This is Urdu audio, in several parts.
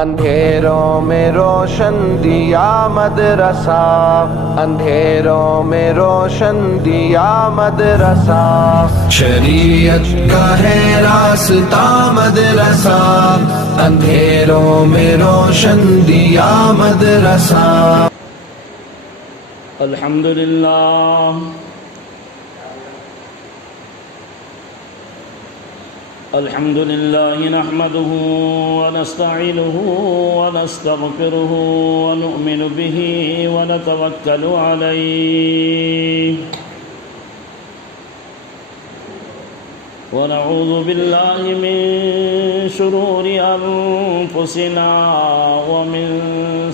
اندھیروں میں روشن دیا مدرسہ، اندھیروں میں روشن دیا مدرسہ، شریعت کا ہے راستہ مدرسہ، اندھیروں میں روشن دیا مدرسہ۔ الحمدللہ الحمدللہ نحمده ونستعینه ونستغفره ونؤمن به ونتوکل علیہ ونعوذ باللہ من شرور انفسنا ومن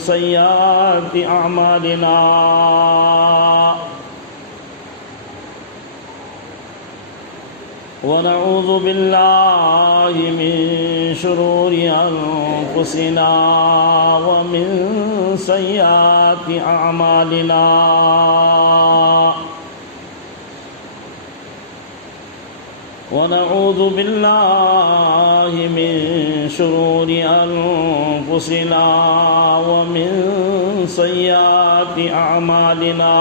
سیئات اعمالنا ونعوذ باللہ من شرور انفسنا ومن سیئات اعمالنا ونعوذ باللہ من شرور انفسنا ومن سیئات اعمالنا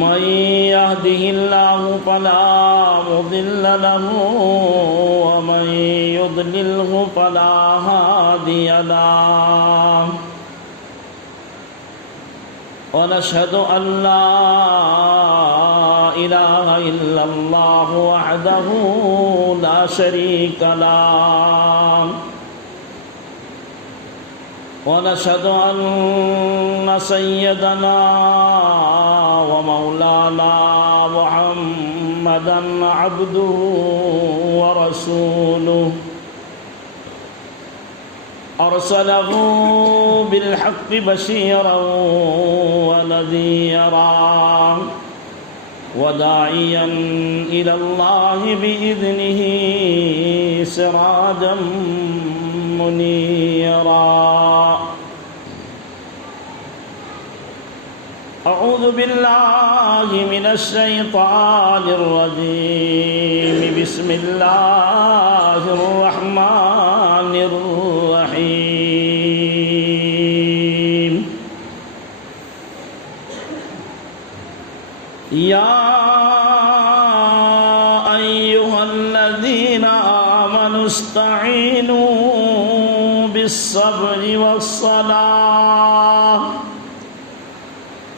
من يهده الله فلا مضل له ومن يضلله فلا هادي له ونشهد أن لا إله إلا الله وحده لا شريك له ونشهد أن سيدنا ومولانا محمدا عبده ورسوله أرسله بالحق بشيرا ونذيرا وداعيا إلى الله بإذنه سراجا منيرا أعوذ بالله من الشيطان الرجيم بسم الله الرحمن الرحيم يا أيها الذين آمنوا استعينوا بالصبر والصلاة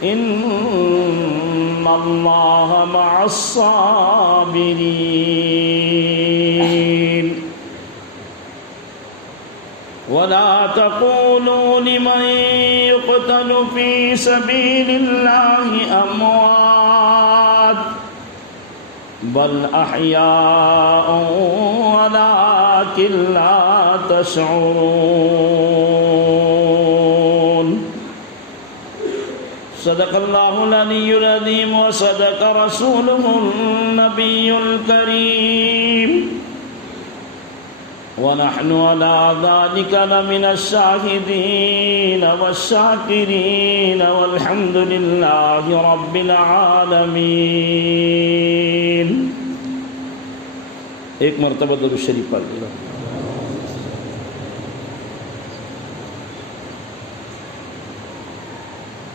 إن الله مع الصابرين ولا تقولوا لمن يقتل في سبيل الله أموات بل أحياء ولكن لا تشعرون صدق الله العلي العظيم وصدق رسوله النبي الكريم ونحن على ذلك لمن الشاهدين والشاكرين والحمد لله رب العالمين۔ ایک مرتبہ درود شریف پڑھ لو۔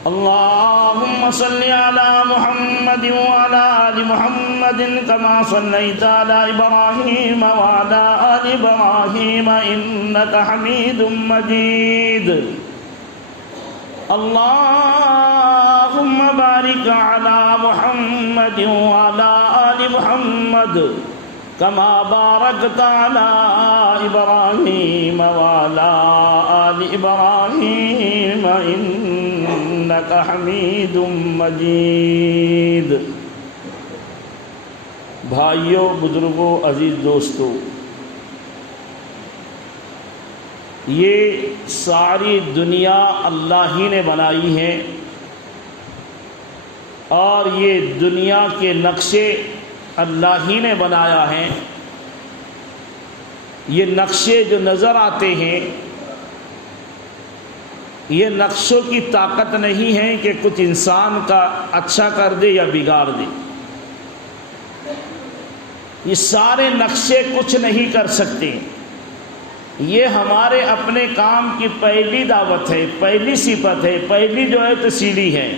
اللهم صل على محمد وعلى آل محمد كما صليت على إبراهيم وعلى آل إبراهيم إنك حميد مجيد۔ اللهم بارك على محمد وعلى آل محمد كما باركت على إبراهيم وعلى آل إبراهيم إنك حميد مجيد۔ بھائیوں، بزرگوں، عزیز دوستوں، یہ ساری دنیا اللہ ہی نے بنائی ہے اور یہ دنیا کے نقشے اللہ ہی نے بنایا ہے۔ یہ نقشے جو نظر آتے ہیں، یہ نقشوں کی طاقت نہیں ہے کہ کچھ انسان کا اچھا کر دے یا بگاڑ دے۔ یہ سارے نقشے کچھ نہیں کر سکتے. یہ ہمارے اپنے کام کی پہلی دعوت ہے، پہلی صفت ہے، پہلی جو ہے تو سیڑھی ہے.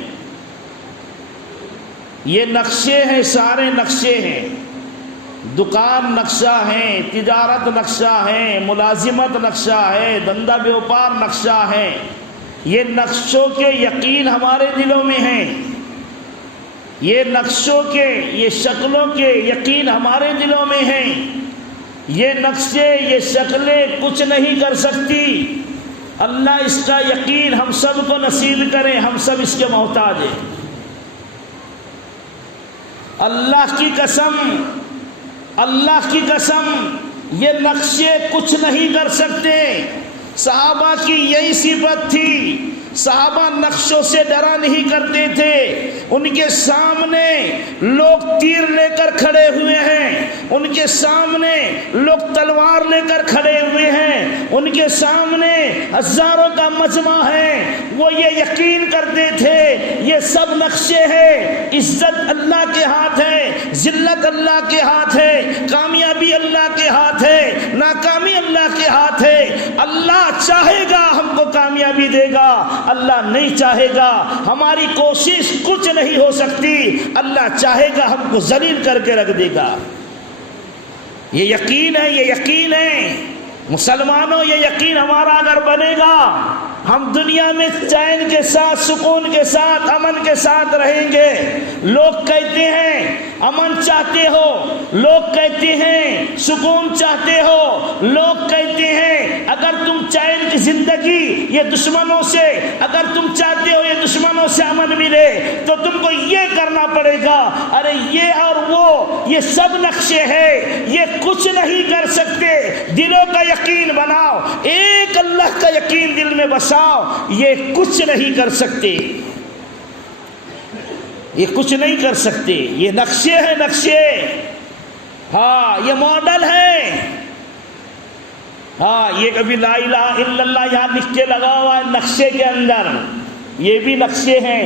یہ نقشے ہیں، سارے نقشے ہیں. دکان نقشہ ہے، تجارت نقشہ ہے، ملازمت نقشہ ہے، دھندا بیوپار نقشہ ہے. یہ نقشوں کے یقین ہمارے دلوں میں ہیں. یہ نقشوں کے، یہ شکلوں کے یقین ہمارے دلوں میں ہیں. یہ نقشے، یہ شکلیں کچھ نہیں کر سکتی. اللہ اس کا یقین ہم سب کو نصیب کرے، ہم سب اس کے محتاج ہیں. اللہ کی قسم، اللہ کی قسم، یہ نقشے کچھ نہیں کر سکتے. صحابہ کی یہی صفت تھی. صحابہ نقشوں سے ڈرا نہیں کرتے تھے. ان کے سامنے لوگ تیر لے کر کھڑے ہوئے ہیں، ان کے سامنے لوگ تلوار لے کر کھڑے ہوئے ہیں، ان کے سامنے ہزاروں کا مجمع ہے. وہ یہ یقین کرتے تھے یہ سب نقشے ہیں. عزت اللہ کے ہاتھ ہے، ذلت اللہ کے ہاتھ ہے، کامیابی اللہ کے ہاتھ ہے، ناکامی اللہ کے ہاتھ ہے. اللہ چاہے گا ہم کو کامیابی دے گا، اللہ نہیں چاہے گا ہماری کوشش کچھ نہیں ہو سکتی. اللہ چاہے گا ہم کو ذلیل کر کے رکھ دے گا. یہ یقین ہے، یہ یقین ہے. مسلمانوں یہ یقین ہمارا اگر بنے گا ہم دنیا میں چین کے ساتھ، سکون کے ساتھ، امن کے ساتھ رہیں گے. لوگ کہتے ہیں امن چاہتے ہو، لوگ کہتے ہیں سکون چاہتے ہو، لوگ کہتے ہیں اگر تم چین کی زندگی یہ دشمنوں سے، اگر تم چاہتے ہو یہ دشمنوں سے امن ملے تو تم کو یہ کرنا پڑے گا. ارے یہ اور وہ یہ سب نقشے ہیں، یہ کچھ نہیں کر سکتے. دلوں کا یقین بناؤ، ایک اللہ کا یقین دل میں بساؤ. یہ کچھ نہیں کر سکتے، یہ کچھ نہیں کر سکتے. یہ نقشے ہیں، نقشے. ہاں یہ ماڈل ہے. ہاں یہ کبھی لا الہ الا اللہ یہاں لکھ کے لگا ہوا ہے نقشے کے اندر، یہ بھی نقشے ہیں.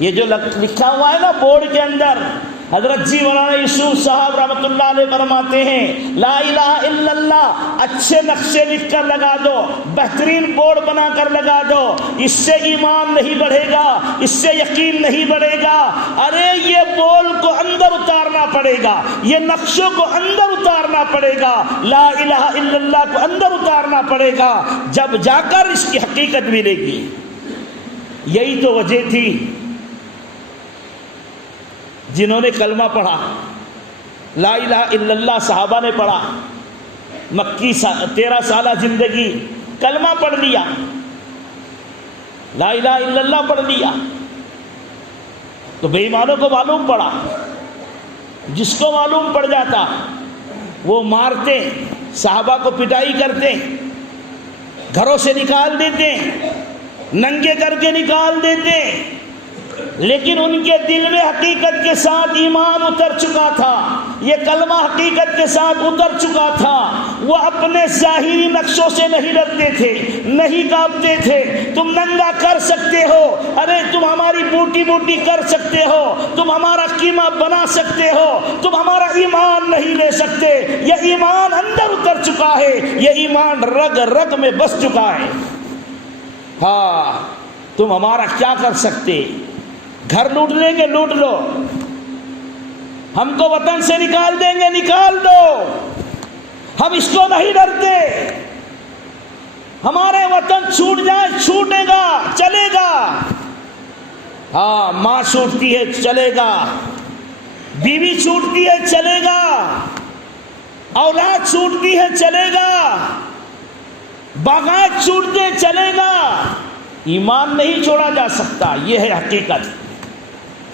یہ جو لکھا ہوا ہے نا بورڈ کے اندر، حضرت جی مولانا یوسف صاحب رحمۃ اللہ علیہ فرماتے ہیں لا الہ الا اللہ اچھے نقشے لکھ کر لگا دو، بہترین بورڈ بنا کر لگا دو. اس سے ایمان نہیں بڑھے گا، اس سے یقین نہیں بڑھے گا. ارے یہ بورڈ کو اندر اتارنا پڑے گا، یہ نقشوں کو اندر اتارنا پڑے گا، لا الہ الا اللہ کو اندر اتارنا پڑے گا، جب جا کر اس کی حقیقت ملے گی. یہی تو وجہ تھی جنہوں نے کلمہ پڑھا، لا الہ الا اللہ صحابہ نے پڑھا، مکی 13 سالہ زندگی کلمہ پڑھ لیا، لا الہ الا اللہ پڑھ لیا. تو بے ایمانوں کو معلوم پڑا، جس کو معلوم پڑ جاتا وہ مارتے، صحابہ کو پٹائی کرتے، گھروں سے نکال دیتے، ننگے کر کے نکال دیتے. لیکن ان کے دل میں حقیقت کے ساتھ ایمان اتر چکا تھا، یہ کلمہ حقیقت کے ساتھ اتر چکا تھا. وہ اپنے ظاہری نقشوں سے نہیں ڈرتے تھے، نہیں کانپتے تھے. تم ننگا کر سکتے ہو، ارے تم ہماری بوٹی بوٹی کر سکتے ہو، تم ہمارا قیمہ بنا سکتے ہو، تم ہمارا ایمان نہیں لے سکتے. یہ ایمان اندر اتر چکا ہے، یہ ایمان رگ رگ میں بس چکا ہے. ہاں تم ہمارا کیا کر سکتے؟ گھر لوٹ لیں گے لوٹ لو، ہم کو وطن سے نکال دیں گے نکال دو، ہم اس کو نہیں ڈرتے. ہمارے وطن چھوٹ جائے چھوٹے گا، چلے گا. ہاں ماں چھوٹتی ہے چلے گا، بیوی چھوٹتی ہے چلے گا، اولاد چھوٹتی ہے چلے گا، باغات چھوٹتے چلے گا. ایمان نہیں چھوڑا جا سکتا. یہ ہے حقیقت،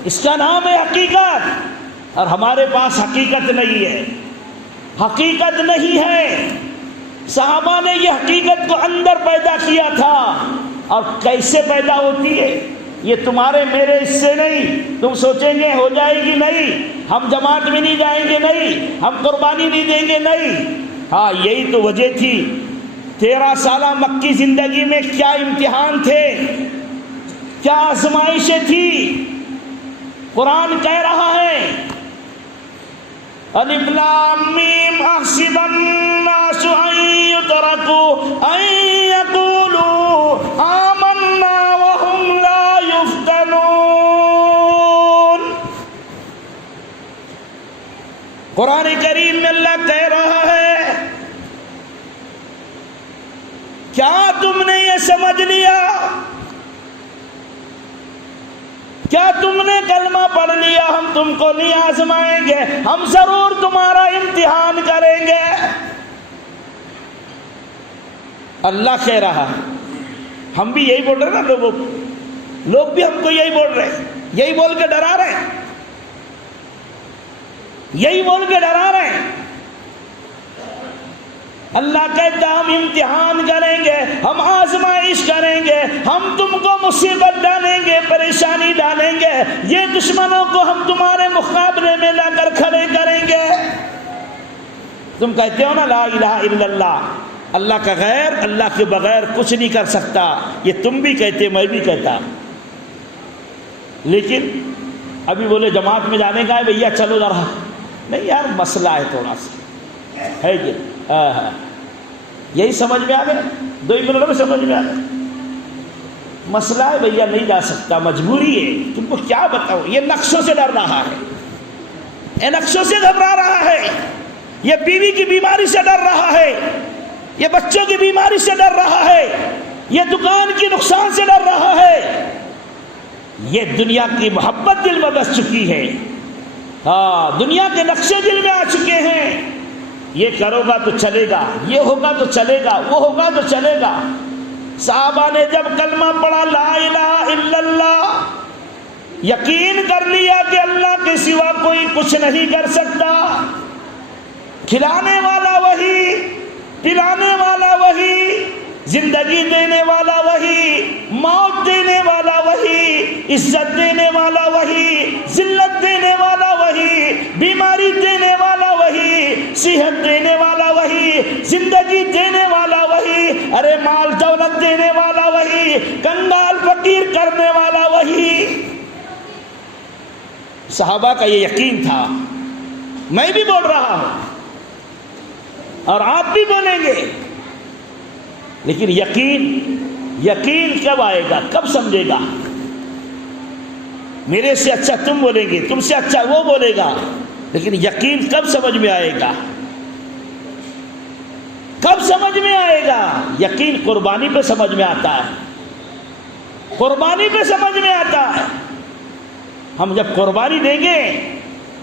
اس کا نام ہے حقیقت. اور ہمارے پاس حقیقت نہیں ہے، حقیقت نہیں ہے. صحابہ نے یہ حقیقت کو اندر پیدا کیا تھا. اور کیسے پیدا ہوتی ہے؟ یہ تمہارے میرے اس سے نہیں. تم سوچیں گے ہو جائے گی، نہیں. ہم جماعت میں نہیں جائیں گے، نہیں. ہم قربانی نہیں دیں گے، نہیں. ہاں یہی تو وجہ تھی. 13 سالہ مکی زندگی میں کیا امتحان تھے، کیا آزمائشیں تھی. قرآن کہہ رہا ہے الف لام میم احسب الناس ان یترکوا ان یقولوا آمنا وهم لا یفتنون۔ قرآن کریم میں اللہ کہہ رہا ہے کیا تم نے یہ سمجھ لیا، کیا تم نے کلمہ پڑھ لیا ہم تم کو نہیں آزمائیں گے، ہم ضرور تمہارا امتحان کریں گے؟ اللہ کہہ رہا ہے، ہم بھی یہی بول رہے ہیں نا، لوگ بھی ہم کو یہی بول رہے ہیں، یہی بول کے ڈرا رہے ہیں، یہی بول کے ڈرا رہے ہیں۔ اللہ کہتا ہم امتحان کریں گے، ہم آزمائش کریں گے، ہم تم کو مصیبت ڈالیں گے، پریشانی ڈالیں گے، یہ دشمنوں کو ہم تمہارے مقابلے میں لا کر کھڑے کریں گے۔ تم کہتے ہو نا لا الہ الا اللہ، اللہ کا غیر، اللہ کے بغیر کچھ نہیں کر سکتا، یہ تم بھی کہتے میں بھی کہتا، لیکن ابھی بولے جماعت میں جانے کا ہے بھیا چلو ذرا، نہیں یار مسئلہ ہے تھوڑا سا ہے کہ یہی سمجھ میں آ گیا، 2 منٹ میں سمجھ میں آ گیا، مسئلہ ہے بھیا نہیں جا سکتا، مجبوری ہے، تم کو کیا بتاؤ، یہ نقشوں سے ڈر رہا ہے، یہ نقشوں سے گھبرا رہا ہے، یہ بیوی کی بیماری سے ڈر رہا ہے، یہ بچوں کی بیماری سے ڈر رہا ہے، یہ دکان کی نقصان سے ڈر رہا ہے، یہ دنیا کی محبت دل میں بس چکی ہے، ہاں دنیا کے نقشے دل میں آ چکے ہیں، یہ کرو گا تو چلے گا، یہ ہوگا تو چلے گا، وہ ہوگا تو چلے گا۔ صحابہ نے جب کلمہ پڑھا لا الہ الا اللہ، یقین کر لیا کہ اللہ کے سوا کوئی کچھ نہیں کر سکتا، کھلانے والا وہی، پلانے والا وہی، زندگی دینے والا وہی، موت دینے والا وہی، عزت دینے والا وہی، ذلت دینے والا وہی، بیماری دینے والا وہی، صحت دینے والا وہی، زندگی دینے والا وہی، ارے مال دولت دینے والا وہی، کنگال فقیر کرنے والا وہی۔ صحابہ کا یہ یقین تھا، میں بھی بول رہا ہوں اور آپ بھی بولیں گے، لیکن یقین کب آئے گا، کب سمجھے گا؟ میرے سے اچھا تم بولیں گے، تم سے اچھا وہ بولے گا، لیکن یقین کب سمجھ میں آئے گا؟ کب سمجھ میں آئے گا؟ یقین قربانی پہ سمجھ میں آتا ہے، قربانی پہ سمجھ میں آتا ہے۔ ہم جب قربانی دیں گے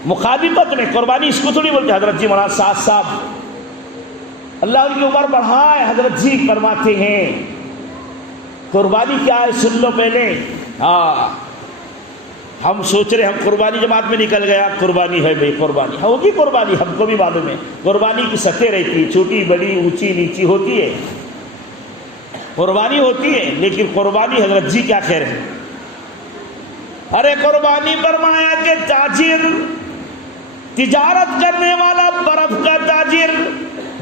مخالفت میں، قربانی اس کو تھوڑی بولتے، حضرت جی مولانا سعد صاحب اللہ ان کی عمر بڑھائے، حضرت جی فرماتے ہیں قربانی کیا ہے سن لو پہلے۔ ہم سوچ رہے ہم قربانی جماعت میں نکل گیا، قربانی ہے بھائی، قربانی ہوگی، قربانی ہم کو بھی معلوم ہے، قربانی کی سطح رہتی ہے، چھوٹی بڑی اونچی نیچی ہوتی ہے، قربانی ہوتی ہے، لیکن قربانی حضرت جی کیا کہہ رہے ہیں؟ ارے قربانی فرمایا کہ تاجر، تجارت کرنے والا، برف کا تاجر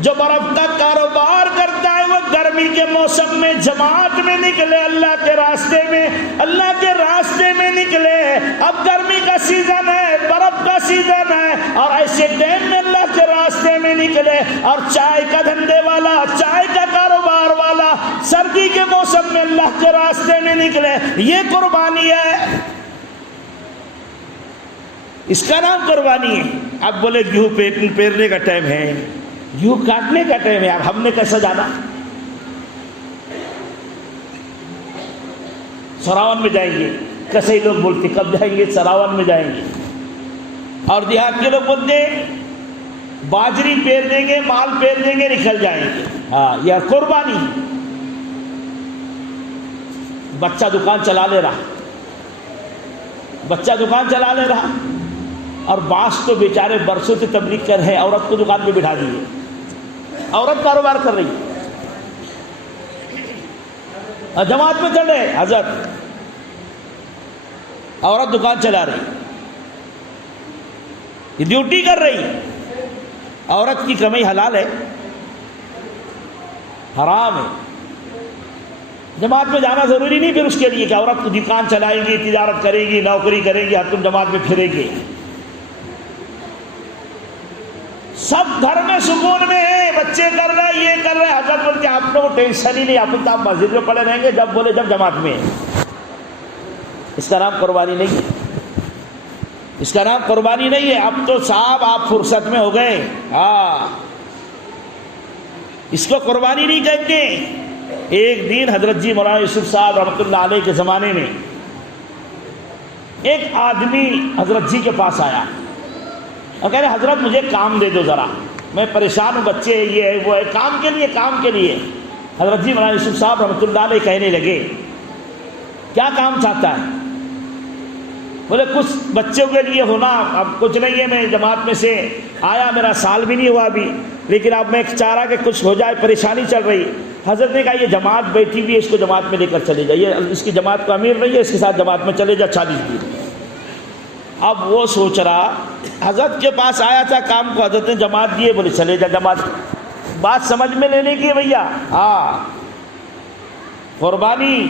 جو برف کا کاروبار کرتا ہے، وہ گرمی کے موسم میں جماعت میں نکلے، اللہ کے راستے میں نکلے۔ اب گرمی کا سیزن ہے، برف کا سیزن ہے، اور ایسے ٹائم میں اللہ کے راستے میں نکلے، اور چائے کا دھندے والا، چائے کا کاروبار والا سردی کے موسم میں اللہ کے راستے میں نکلے، یہ قربانی ہے، اس کا نام قربانی ہے۔ اب بولے گیہوں پیرنے کا ٹائم ہے، گیہوں کاٹنے کا ٹائم ہے، اب ہم نے کیسا جانا؟ سراون میں جائیں گے، کیسے ہی لوگ بولتے کب جائیں گے؟ سراون میں جائیں گے، اور دیہات کے لوگ بولتے باجری پیر دیں گے، مال پیر دیں گے، نکل جائیں گے۔ ہاں یہ قربانی۔ بچہ دکان چلا لے رہا، اور بعض تو بیچارے برسوں سے تبلیغ کر رہے ہیں، عورت کو دکان پہ بٹھا دیے، عورت کاروبار کر رہی، جماعت میں چل رہے حضرت، عورت دکان چلا رہی، یہ ڈیوٹی کر رہی، عورت کی کمائی حلال ہے حرام ہے؟ جماعت میں جانا ضروری نہیں پھر اس کے لیے کہ عورت کو دکان چلائیں گی، تجارت کرے گی، نوکری کرے گی، ہر تم جماعت میں پھرے گی۔ سب گھر میں سکون میں ہیں، بچے کر رہے ہیں، یہ کر رہے ہیں. حضرت بولتے ہیں آپ لوگوں کو ٹینشن ہی نہیں، آپ مسجد میں پڑے رہیں گے جب بولے جب جماعت میں. اس کا نام قربانی نہیں ہے، اس کا نام قربانی نہیں ہے. اب تو صاحب آپ فرصت میں ہو گئے. ہاں، اس کو قربانی نہیں کہتے. ایک دن حضرت جی مولانا یوسف صاحب رحمۃ اللہ علیہ کے زمانے میں ایک آدمی حضرت جی کے پاس آیا اور کہہ رہے حضرت مجھے کام دے دو ذرا، میں پریشان ہوں، بچے یہ ہے وہ ہے، کام کے لیے. حضرت جی مولانا یوسف صاحب رحمۃ اللہ علیہ کہنے لگے کیا کام چاہتا ہے؟ بولے کچھ بچوں کے لیے ہونا. اب کچھ نہیں ہے، میں جماعت میں سے آیا، میرا سال بھی نہیں ہوا ابھی، لیکن اب میں چاہ رہا کہ کچھ ہو جائے، پریشانی چل رہی. حضرت نے کہا یہ جماعت بیٹھی ہوئی ہے، اس کو جماعت میں لے کر چلے جائیے، اس کی جماعت کا امیر نہیں ہے، اس کے ساتھ جماعت میں چلے جا 40 دن. اب وہ سوچ رہا، حضرت کے پاس آیا تھا کام کو، حضرت نے جماعت دیے، بولے چلے جا جماعت. بات سمجھ میں لینے کی ہے بھیا. ہاں، قربانی.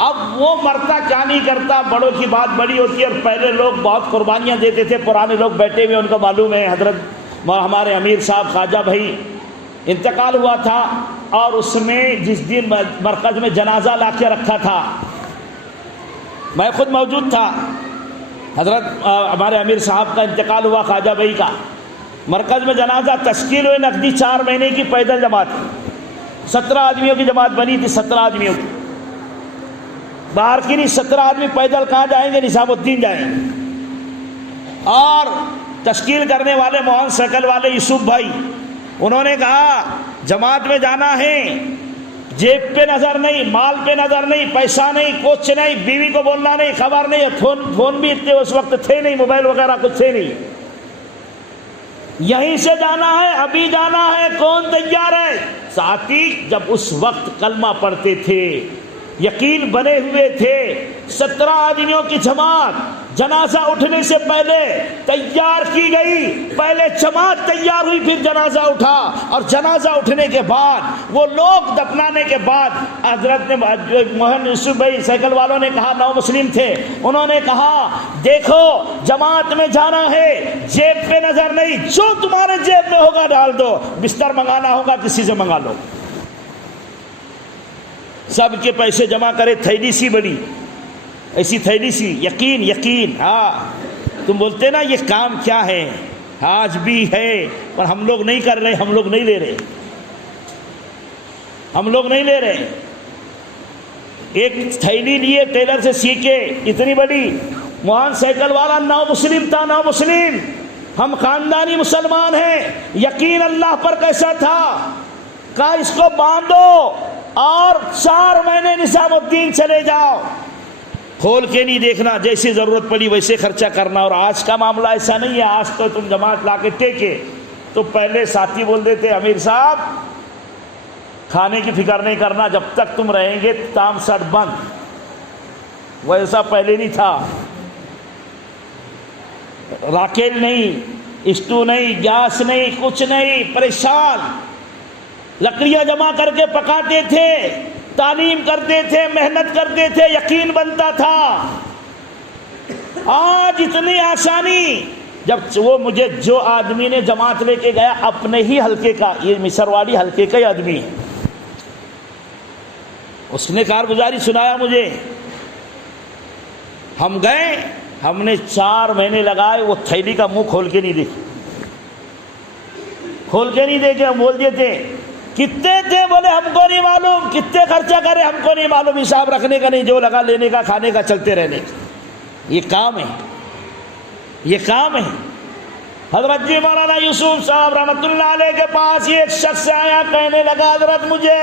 اب وہ مرتا کیا نہیں کرتا، بڑوں کی بات بڑی ہوتی ہے. اور پہلے لوگ بہت قربانیاں دیتے تھے، پرانے لوگ بیٹھے ہوئے ان کو معلوم ہے. حضرت ہمارے امیر صاحب خواجہ بھائی انتقال ہوا تھا، اور اس میں جس دن مرکز میں جنازہ لا کے رکھا تھا، میں خود موجود تھا. حضرت ہمارے امیر صاحب کا انتقال ہوا، خواجہ بھائی کا. مرکز میں جنازہ تشکیل ہوئے، نقدی 4 مہینے کی پیدل جماعت، 17 آدمیوں کی جماعت بنی تھی. 17 آدمیوں کی، باہر کی نہیں. 17 آدمی پیدل کہاں جائیں گے؟ نظام الدین جائیں گے. اور تشکیل کرنے والے موہن سیکل والے یوسف بھائی، انہوں نے کہا جماعت میں جانا ہے، جیب پہ نظر نہیں، مال پہ نظر نہیں، پیسہ نہیں، کچھ نہیں، بیوی کو بولنا نہیں، خبر نہیں. فون بھی اتنے اس وقت تھے نہیں، موبائل وغیرہ کچھ تھے نہیں. یہیں سے جانا ہے، ابھی جانا ہے، کون تیار ہے؟ ساتھی جب اس وقت کلمہ پڑھتے تھے، یقین بنے ہوئے تھے. 17 آدمیوں کی جماعت جنازہ اٹھنے سے پہلے تیار کی گئی. پہلے جماعت تیار ہوئی، پھر جنازہ اٹھا، اور جنازہ اٹھنے کے بعد وہ لوگ دفنانے کے بعد حضرت نے موہن یوسف بھائی سائیکل والوں نے کہا، 9 مسلم تھے، انہوں نے کہا دیکھو جماعت میں جانا ہے، جیب پہ نظر نہیں، جو تمہارے جیب میں ہوگا ڈال دو، بستر منگانا ہوگا کسی سے منگا لو. سب کے پیسے جمع کرے، تھیلی سی بڑی، ایسی تھیلی سی. یقین. ہاں، تم بولتے نا یہ کام کیا ہے، آج بھی ہے، پر ہم لوگ نہیں کر رہے، ہم لوگ نہیں لے رہے. ایک تھیلی لیے ٹیلر سے سیکھے، اتنی بڑی. موہن سائیکل والا 9 مسلم تھا، 9 مسلم. ہم خاندانی مسلمان ہیں. یقین اللہ پر کیسا تھا، کہا اس کو باندھو اور 4 مہینے نظام الدین چلے جاؤ. کھول کے نہیں دیکھنا، جیسی ضرورت پڑی ویسے خرچہ کرنا. اور آج کا معاملہ ایسا نہیں ہے. آج تو تم جماعت لا کے ٹیکے تو پہلے ساتھی بول دیتے امیر صاحب کھانے کی فکر نہیں کرنا، جب تک تم رہیں گے تام سٹ بند. ویسا پہلے نہیں تھا. راکیل نہیں، اسٹو نہیں، گیس نہیں، کچھ نہیں، پریشان. لکڑیاں جمع کر کے پکاتے تھے، تعلیم کرتے تھے، محنت کرتے تھے، یقین بنتا تھا. آج اتنی آسانی. جب وہ مجھے جو آدمی نے جماعت لے کے گیا اپنے ہی حلقے کا، یہ مصرواڑی حلقے کا ہی آدمی ہے، اس نے کارگزاری سنایا مجھے. ہم گئے، ہم نے 4 مہینے لگائے. وہ تھیلی کا منہ کھول کے نہیں دیکھے. ہم بول دیے تھے کتنے تھے، بولے ہم کو نہیں معلوم. کتنے خرچہ کرے ہم کو نہیں معلوم. حساب رکھنے کا نہیں، جو لگا لینے کا، کھانے کا، چلتے رہنے کا. یہ کام ہے. حضرت جی مولانا یوسف صاحب رحمۃ اللہ علیہ کے پاس ایک شخص آیا، کہنے لگا حضرت مجھے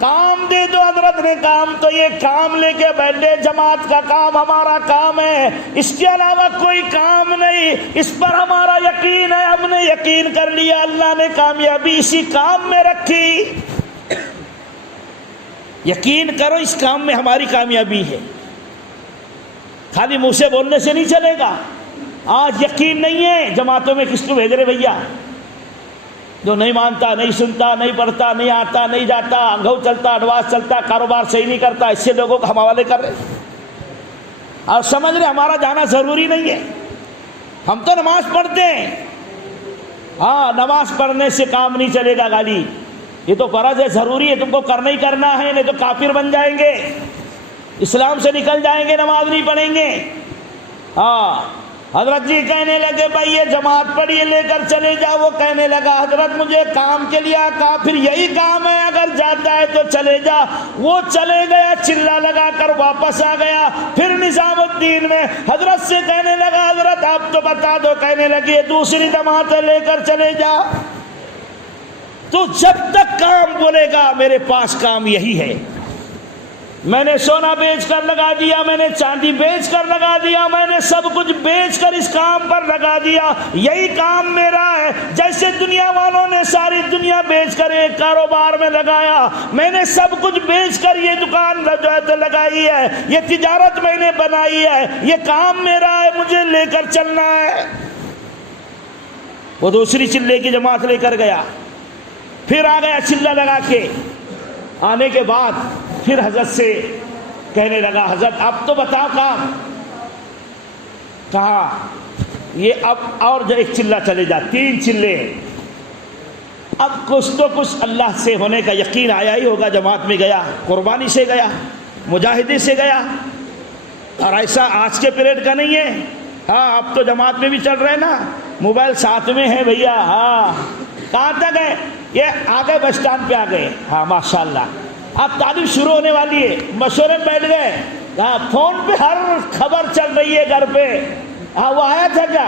کام دے دو. حضرت نے کام تو یہ کام لے کے بیٹھے، جماعت کا کام ہمارا کام ہے، اس کے علاوہ کوئی کام نہیں، اس پر ہمارا یقین ہے، ہم نے یقین کر لیا، اللہ نے کامیابی اسی کام میں رکھی. یقین کرو اس کام میں ہماری کامیابی ہے. خالی منہ سے بولنے سے نہیں چلے گا. آج یقین نہیں ہے، جماعتوں میں کس کو بھیج رہے بھیا؟ جو نہیں مانتا، نہیں سنتا، نہیں پڑھتا، نہیں آتا، نہیں جاتا، انگھو چلتا، اڈواس چلتا، کاروبار صحیح نہیں کرتا، ایسے لوگوں کو ہم حوالے کر رہے اور سمجھ رہے ہمارا جانا ضروری نہیں ہے. ہم تو نماز پڑھتے ہیں، ہاں نماز پڑھنے سے کام نہیں چلے گا گالی، یہ تو فرض ہے، ضروری ہے، تم کو کرنا ہی کرنا ہے، نہیں تو کافر بن جائیں گے، اسلام سے نکل جائیں گے، نماز نہیں پڑھیں گے۔ ہاں حضرت جی کہنے لگے بھائی یہ جماعت پڑھیے لے کر چلے جاؤ۔ وہ کہنے لگا حضرت مجھے کام کے لیے کہا، پھر یہی کام ہے، اگر جاتا ہے تو چلے جا۔ وہ چلے گیا، چلا لگا کر واپس آ گیا۔ پھر نظام الدین میں حضرت سے کہنے لگا حضرت آپ تو بتا دو، کہنے لگے دوسری جماعت لے کر چلے جا۔ تو جب تک کام بولے گا میرے پاس کام یہی ہے، میں نے سونا بیچ کر لگا دیا، میں نے چاندی بیچ کر لگا دیا، میں نے سب کچھ بیچ کر اس کام پر لگا دیا، یہی کام میرا ہے۔ جیسے دنیا والوں نے ساری دنیا بیچ کر ایک کاروبار میں لگایا، میں نے سب کچھ بیچ کر یہ دکان جو ہے تو لگائی ہے، یہ تجارت میں نے بنائی ہے، یہ کام میرا ہے، مجھے لے کر چلنا ہے۔ وہ دوسری چلے کی جماعت لے کر گیا، پھر آ گیا چلا لگا کے۔ آنے کے بعد پھر حضرت سے کہنے لگا حضرت اب تو بتاؤ کام۔ کہا یہ اب اور جو ایک چلہ چلے جا، 3 چلے۔ اب کچھ تو کچھ اللہ سے ہونے کا یقین آیا ہی ہوگا، جماعت میں گیا، قربانی سے گیا، مجاہدے سے گیا، اور ایسا آج کے پیریڈ کا نہیں ہے۔ ہاں اب تو جماعت میں بھی چل رہے نا، موبائل ساتھ میں ہے بھیا۔ ہاں کہاں تک ہے؟ یہ آگے بس اسٹینڈ پہ آ گئے۔ ہاں ماشاءاللہ اب تعلیم شروع ہونے والی ہے، مشورے میں بیٹھ گئے۔ ہاں فون پہ ہر خبر چل رہی ہے گھر پہ۔ ہاں وہ آیا تھا کیا؟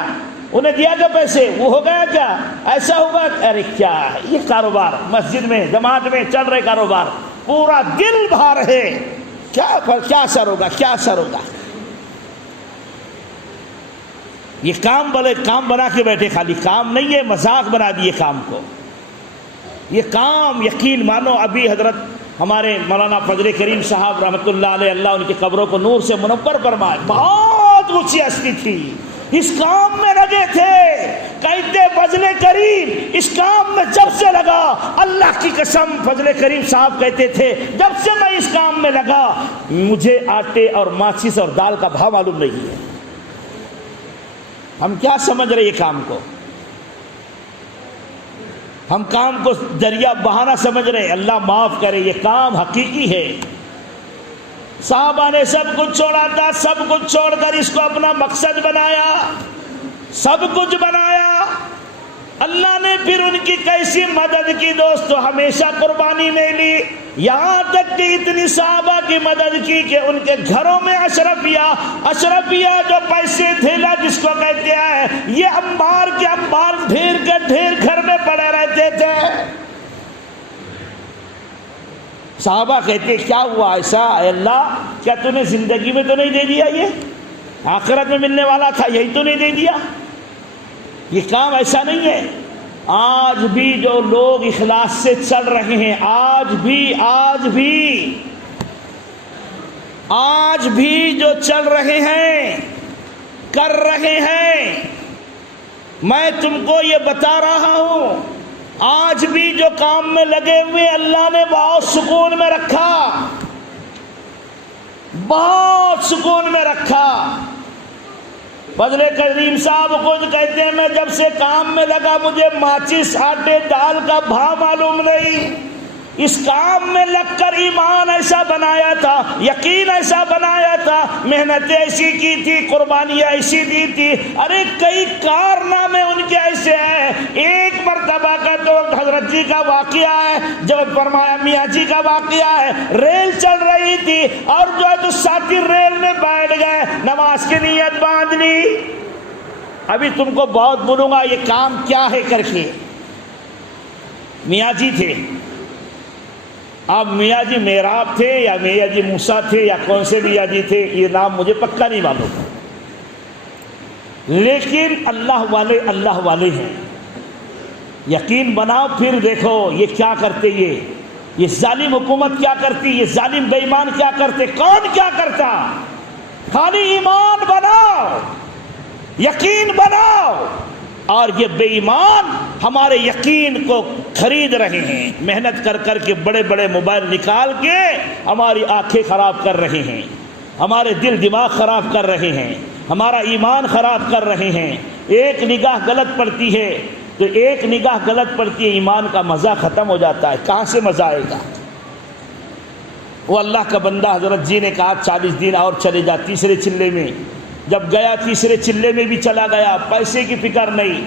انہیں دیا کیا پیسے؟ وہ ہو گیا کیا؟ ایسا ہوگا؟ ارے کیا یہ کاروبار مسجد میں جماعت میں چل رہے کاروبار، پورا دل بھار ہے، کیا اثر ہوگا، کیا اثر ہوگا؟ یہ کام بولے کام بنا کے بیٹھے، خالی کام نہیں ہے، مذاق بنا دیے کام کو۔ یہ کام یقین مانو، ابھی حضرت ہمارے مولانا فضل کریم صاحب رحمۃ اللہ علیہ، اللہ ان کی قبروں کو نور سے منور فرمائے، بہت اونچی ہستی تھی، اس کام میں لگے تھے۔ کہتے فضل کریم اس کام میں جب سے لگا، اللہ کی قسم فضل کریم صاحب کہتے تھے جب سے میں اس کام میں لگا مجھے آٹے اور ماچس اور دال کا بھاؤ معلوم نہیں ہے۔ ہم کیا سمجھ رہے یہ کام کو؟ ہم کام کو ذریعہ بہانہ سمجھ رہے، اللہ معاف کرے، یہ کام حقیقی ہے۔ صحابہ نے سب کچھ چھوڑا تھا، سب کچھ چھوڑ کر اس کو اپنا مقصد بنایا، سب کچھ بنایا۔ اللہ نے پھر ان کی کیسی مدد کی دوستو، ہمیشہ قربانی نہیں لی، یہاں تک کہ اتنی صحابہ کی مدد کی کہ ان کے گھروں میں اشرفیہ جو پیسے تھیلا جس کو کہتے ہیں، یہ انبار کے انبار ڈھیر کے ڈھیر گھر میں پڑے رہتے تھے۔ صحابہ کہتے کیا ہوا ایسا؟ اے اللہ کیا تو نے زندگی میں تو نہیں دے دیا، یہ آخرت میں ملنے والا تھا، یہی تو نہیں دے دیا؟ یہ کام ایسا نہیں ہے۔ آج بھی جو لوگ اخلاص سے چل رہے ہیں، آج بھی جو چل رہے ہیں، کر رہے ہیں، میں تم کو یہ بتا رہا ہوں، آج بھی جو کام میں لگے ہوئے اللہ نے بہت سکون میں رکھا، بہت سکون میں رکھا۔ فضل کریم صاحب خود کہتے ہیں میں جب سے کام میں لگا مجھے ماچس آٹے دال کا بھاؤ معلوم نہیں، اس کام میں لگ کر ایمان ایسا بنایا تھا، یقین ایسا بنایا تھا، محنتیں ایسی کی تھی، قربانیاں ایسی دی تھی۔ ارے کئی کارنامے ان کے ایسے ہیں۔ ایک مرتبہ کا تو حضرت جی کا واقعہ ہے، جب فرمایا میاں جی کا واقعہ ہے، ریل چل رہی تھی اور جو ہے تو ساتھی ریل میں بیٹھ گئے، نماز کی نیت باندھ لی۔ ابھی تم کو بہت بولوں گا یہ کام کیا ہے کر کے۔ میاں جی تھے، اب میاں جی میراب تھے یا میاں جی موسیٰ تھے یا کون سے میاں جی تھے، یہ نام مجھے پکا نہیں معلوم، لیکن اللہ والے ہیں۔ یقین بناؤ پھر دیکھو یہ کیا کرتے، یہ ظالم حکومت کیا کرتی، یہ ظالم بے ایمان کیا کرتے، کون کیا کرتا؟ خالی ایمان بناؤ، یقین بناؤ، اور یہ بے ایمان ہمارے یقین کو خرید رہے ہیں، محنت کر کر کے بڑے بڑے موبائل نکال کے ہماری آنکھیں خراب کر رہے ہیں، ہمارے دل دماغ خراب کر رہے ہیں، ہمارا ایمان خراب کر رہے ہیں. ایک نگاہ غلط پڑتی ہے تو ایک نگاہ غلط پڑتی ہے ایمان کا مزہ ختم ہو جاتا ہے. کہاں سے مزہ آئے گا؟ وہ اللہ کا بندہ حضرت جی نے کہا 40 دن اور چلے جا تیسرے چلے میں. جب گیا تیسرے چلے میں بھی چلا گیا. پیسے کی فکر نہیں,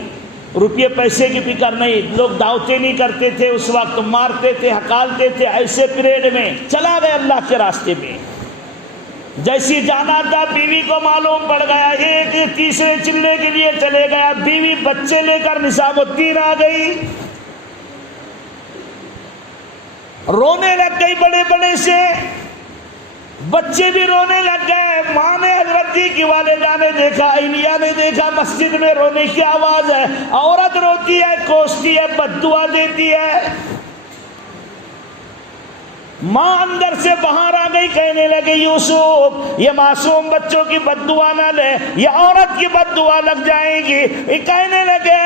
روپیے پیسے کی فکر نہیں. لوگ دعوتیں نہیں کرتے تھے اس وقت, مارتے تھے, ہکالتے تھے. ایسے پیریڈ میں چلا گیا اللہ کے راستے میں. جیسی جانا تھا بیوی کو معلوم پڑ گیا. ایک تیسرے چلے کے لیے چلے گیا. بیوی بچے لے کر نظام الدین آ گئی. رونے لگ گئی بڑے بڑے سے. بچے بھی رونے لگ گئے. ماں نے حضرت جی کی والدہ نے دیکھا, انیا نے دیکھا مسجد میں رونے کی آواز ہے. عورت روتی ہے, کوستی ہے, بد دعا دیتی ہے. ماں اندر سے باہر آ گئی, کہنے لگے یوسف یہ معصوم بچوں کی بد دعا نہ لے, یہ عورت کی بد دعا لگ جائے گی. یہ کہنے لگے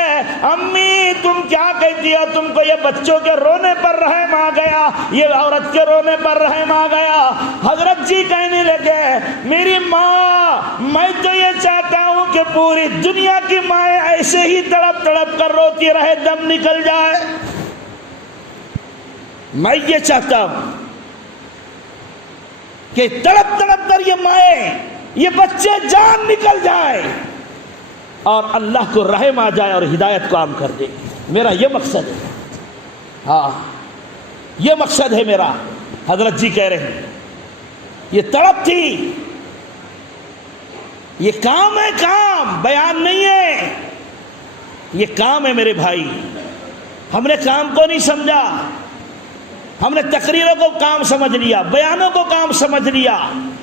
امی تم کیا کہتی ہو, تم کو یہ بچوں کے رونے پر رحم آ گیا, یہ عورت کے رونے پر رحم آ گیا. حضرت جی کہنے لگے میری ماں, میں تو یہ چاہتا ہوں کہ پوری دنیا کی مائیں ایسے ہی تڑپ تڑپ کر روتی رہے, دم نکل جائے. میں یہ چاہتا ہوں کہ تڑپ تڑپ کر یہ مائیں, یہ بچے جان نکل جائے اور اللہ کو رحم آ جائے اور ہدایت کو عام کر دے. میرا یہ مقصد ہے. ہاں یہ مقصد ہے میرا. حضرت جی کہہ رہے ہیں یہ تڑپ تھی, یہ کام ہے, کام بیان نہیں ہے, یہ کام ہے میرے بھائی. ہم نے کام کو نہیں سمجھا. ہم نے تقریروں کو کام سمجھ لیا, بیانوں کو کام سمجھ لیا,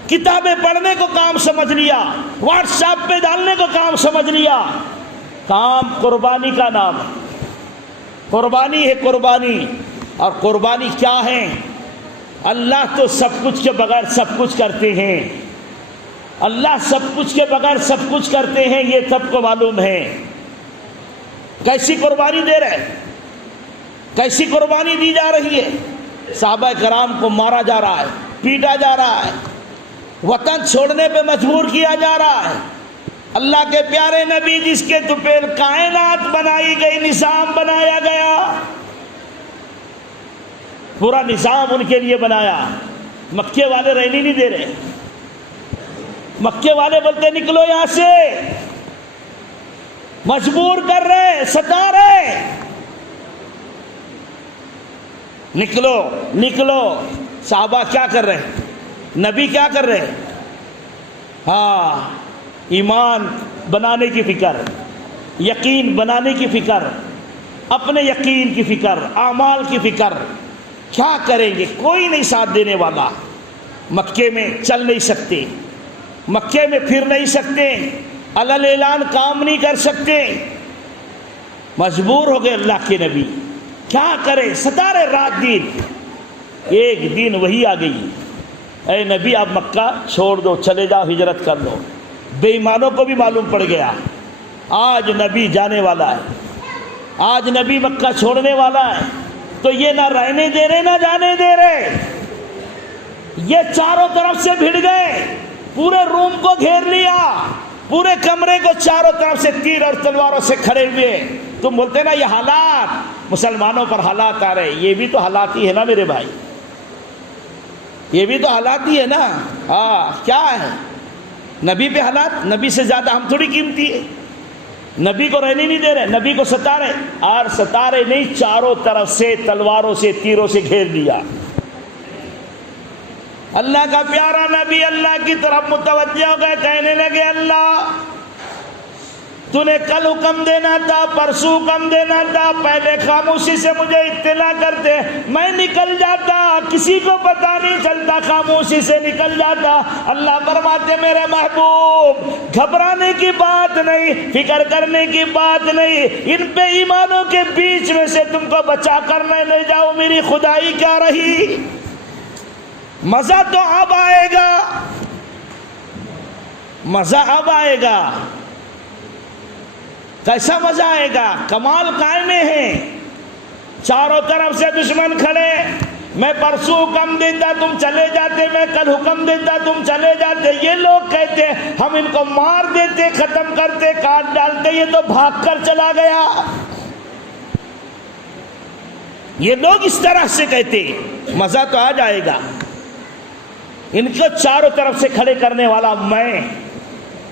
کتابیں پڑھنے کو کام سمجھ لیا, واٹس ایپ پہ ڈالنے کو کام سمجھ لیا. کام قربانی کا نام ہے. قربانی ہے قربانی. اور قربانی کیا ہے؟ اللہ تو سب کچھ کے بغیر سب کچھ کرتے ہیں. اللہ سب کچھ کے بغیر سب کچھ کرتے ہیں, یہ سب کو معلوم ہے. کیسی قربانی دے رہے, کیسی قربانی دی جا رہی ہے؟ صحابہ کرام کو مارا جا رہا ہے, پیٹا جا رہا ہے, وطن چھوڑنے پہ مجبور کیا جا رہا ہے. اللہ کے پیارے نبی جس کے توپیل کائنات بنائی گئی, نظام بنایا گیا, پورا نظام ان کے لیے بنایا. مکے والے رہنے نہیں دے رہے. مکے والے بولتے نکلو یہاں سے, مجبور کر رہے, ستا رہے, نکلو نکلو. صحابہ کیا کر رہے, نبی کیا کر رہے؟ ہاں ایمان بنانے کی فکر, یقین بنانے کی فکر, اپنے یقین کی فکر, اعمال کی فکر. کیا کریں گے, کوئی نہیں ساتھ دینے والا. مکے میں چل نہیں سکتے, مکے میں پھر نہیں سکتے, علل اعلان کام نہیں کر سکتے. مجبور ہو گئے اللہ کے نبی. کیا کرے, ستارے رات دن. ایک دن وہی آ گئی, اے نبی آپ مکہ چھوڑ دو, چلے جاؤ, ہجرت کر لو. بے ایمانوں کو بھی معلوم پڑ گیا آج نبی جانے والا ہے, آج نبی مکہ چھوڑنے والا ہے. تو یہ نہ رہنے دے رہے نہ جانے دے رہے. یہ چاروں طرف سے بھیڑ گئے, پورے روم کو گھیر لیا, پورے کمرے کو چاروں طرف سے تیر اور تلواروں سے کھڑے ہوئے. تم بولتے نا یہ حالات مسلمانوں پر حالات آ رہے, یہ بھی تو حالات ہی ہے نا میرے بھائی, یہ بھی تو حالات ہی ہے نا. ہاں کیا ہے, نبی پہ حالات, نبی سے زیادہ ہم تھوڑی قیمتی ہے. نبی کو رہنے نہیں دے رہے, نبی کو ستا رہے, اور ستا رہے نہیں, چاروں طرف سے تلواروں سے تیروں سے گھیر لیا. اللہ کا پیارا نبی اللہ کی طرف متوجہ ہو گئے, کہنے لگے اللہ تو نے کل حکم دینا تھا, پرسوں حکم دینا تھا, پہلے خاموشی سے مجھے اطلاع کرتے, میں نکل جاتا, کسی کو پتہ نہیں چلتا, خاموشی سے نکل جاتا. اللہ فرماتے میرے محبوب گھبرانے کی بات نہیں, فکر کرنے کی بات نہیں, ان بے ایمانوں کے بیچ میں سے تم کو بچا کر میں لے جاؤں. میری خدائی کیا رہی. مزہ تو اب آئے گا, مزہ اب آئے گا. کیسا مزہ آئے گا, کمال قائم ہیں, چاروں طرف سے دشمن کھڑے, میں پرسوں حکم دیتا تم چلے جاتے، میں کل حکم دیتا تم چلے جاتے. یہ لوگ کہتے ہم ان کو مار دیتے، ختم کرتے، کاٹ ڈالتے، یہ تو بھاگ کر چلا گیا. یہ لوگ اس طرح سے کہتے. مزہ تو آ جائے گا. ان کو چاروں طرف سے کھڑے کرنے والا میں،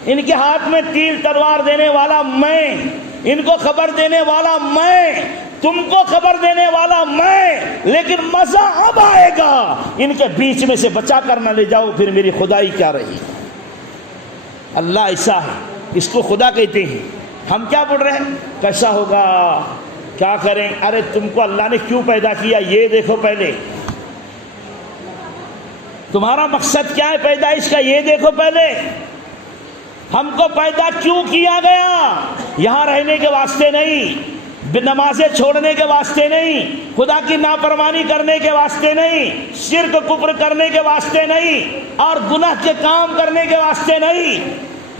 ان کے ہاتھ میں تیر تلوار دینے والا میں، ان کو خبر دینے والا میں، تم کو خبر دینے والا میں. لیکن مزہ اب آئے گا. ان کے بیچ میں سے بچا کر نہ لے جاؤ، پھر میری خدائی کیا رہی. اللہ ایسا ہے، اس کو خدا کہتے ہیں. ہم کیا بول رہے ہیں؟ کیسا ہوگا، کیا کریں؟ ارے تم کو اللہ نے کیوں پیدا کیا یہ دیکھو پہلے. تمہارا مقصد کیا ہے پیدائش کا یہ دیکھو پہلے. ہم کو پیدا کیوں کیا گیا؟ یہاں رہنے کے واسطے نہیں، نمازیں چھوڑنے کے واسطے نہیں، خدا کی نافرمانی کرنے کے واسطے نہیں، شرک کفر کرنے کے واسطے نہیں، اور گناہ کے کام کرنے کے واسطے نہیں.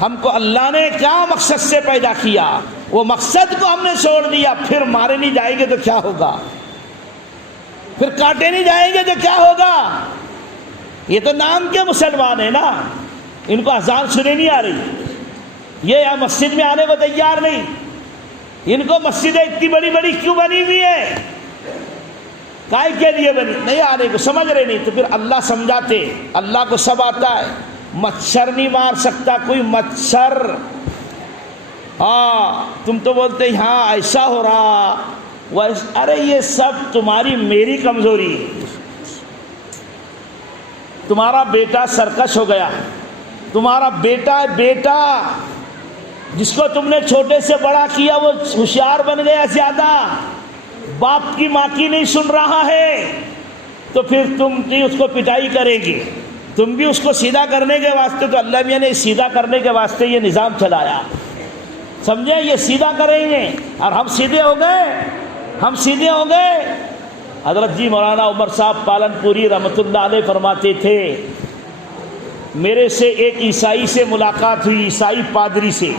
ہم کو اللہ نے کیا مقصد سے پیدا کیا، وہ مقصد کو ہم نے چھوڑ دیا. پھر مارے نہیں جائیں گے تو کیا ہوگا، پھر کاٹے نہیں جائیں گے تو کیا ہوگا. یہ تو نام کے مسلمان ہیں نا. ان کو اذان سنے نہیں آ رہی، یہ یہاں مسجد میں آنے کو تیار نہیں. ان کو مسجدیں اتنی بڑی بڑی کیوں بنی ہوئی ہے، کائے کے لیے بنی، نہیں آنے کو سمجھ رہے نہیں. تو پھر اللہ سمجھاتے. اللہ کو سب آتا ہے. مچھر نہیں مار سکتا کوئی مچھر. تم تو بولتے ہاں ایسا ہو رہا، ارے یہ سب تمہاری میری کمزوری ہے. تمہارا بیٹا سرکش ہو گیا، تمہارا بیٹا جس کو تم نے چھوٹے سے بڑا کیا وہ ہوشیار بن گیا زیادہ، باپ کی ماں کی نہیں سن رہا ہے، تو پھر تم بھی اس کو پٹائی کرے گی. تم بھی اس کو سیدھا کرنے کے واسطے، تو اللہ میاں نے سیدھا کرنے کے واسطے یہ نظام چلایا. سمجھے؟ یہ سیدھا کریں گے اور ہم سیدھے ہو گئے. حضرت جی مولانا عمر صاحب پالن پوری رحمۃ اللہ علیہ فرماتے تھے، میرے سے ایک عیسائی سے ملاقات ہوئی، عیسائی پادری سے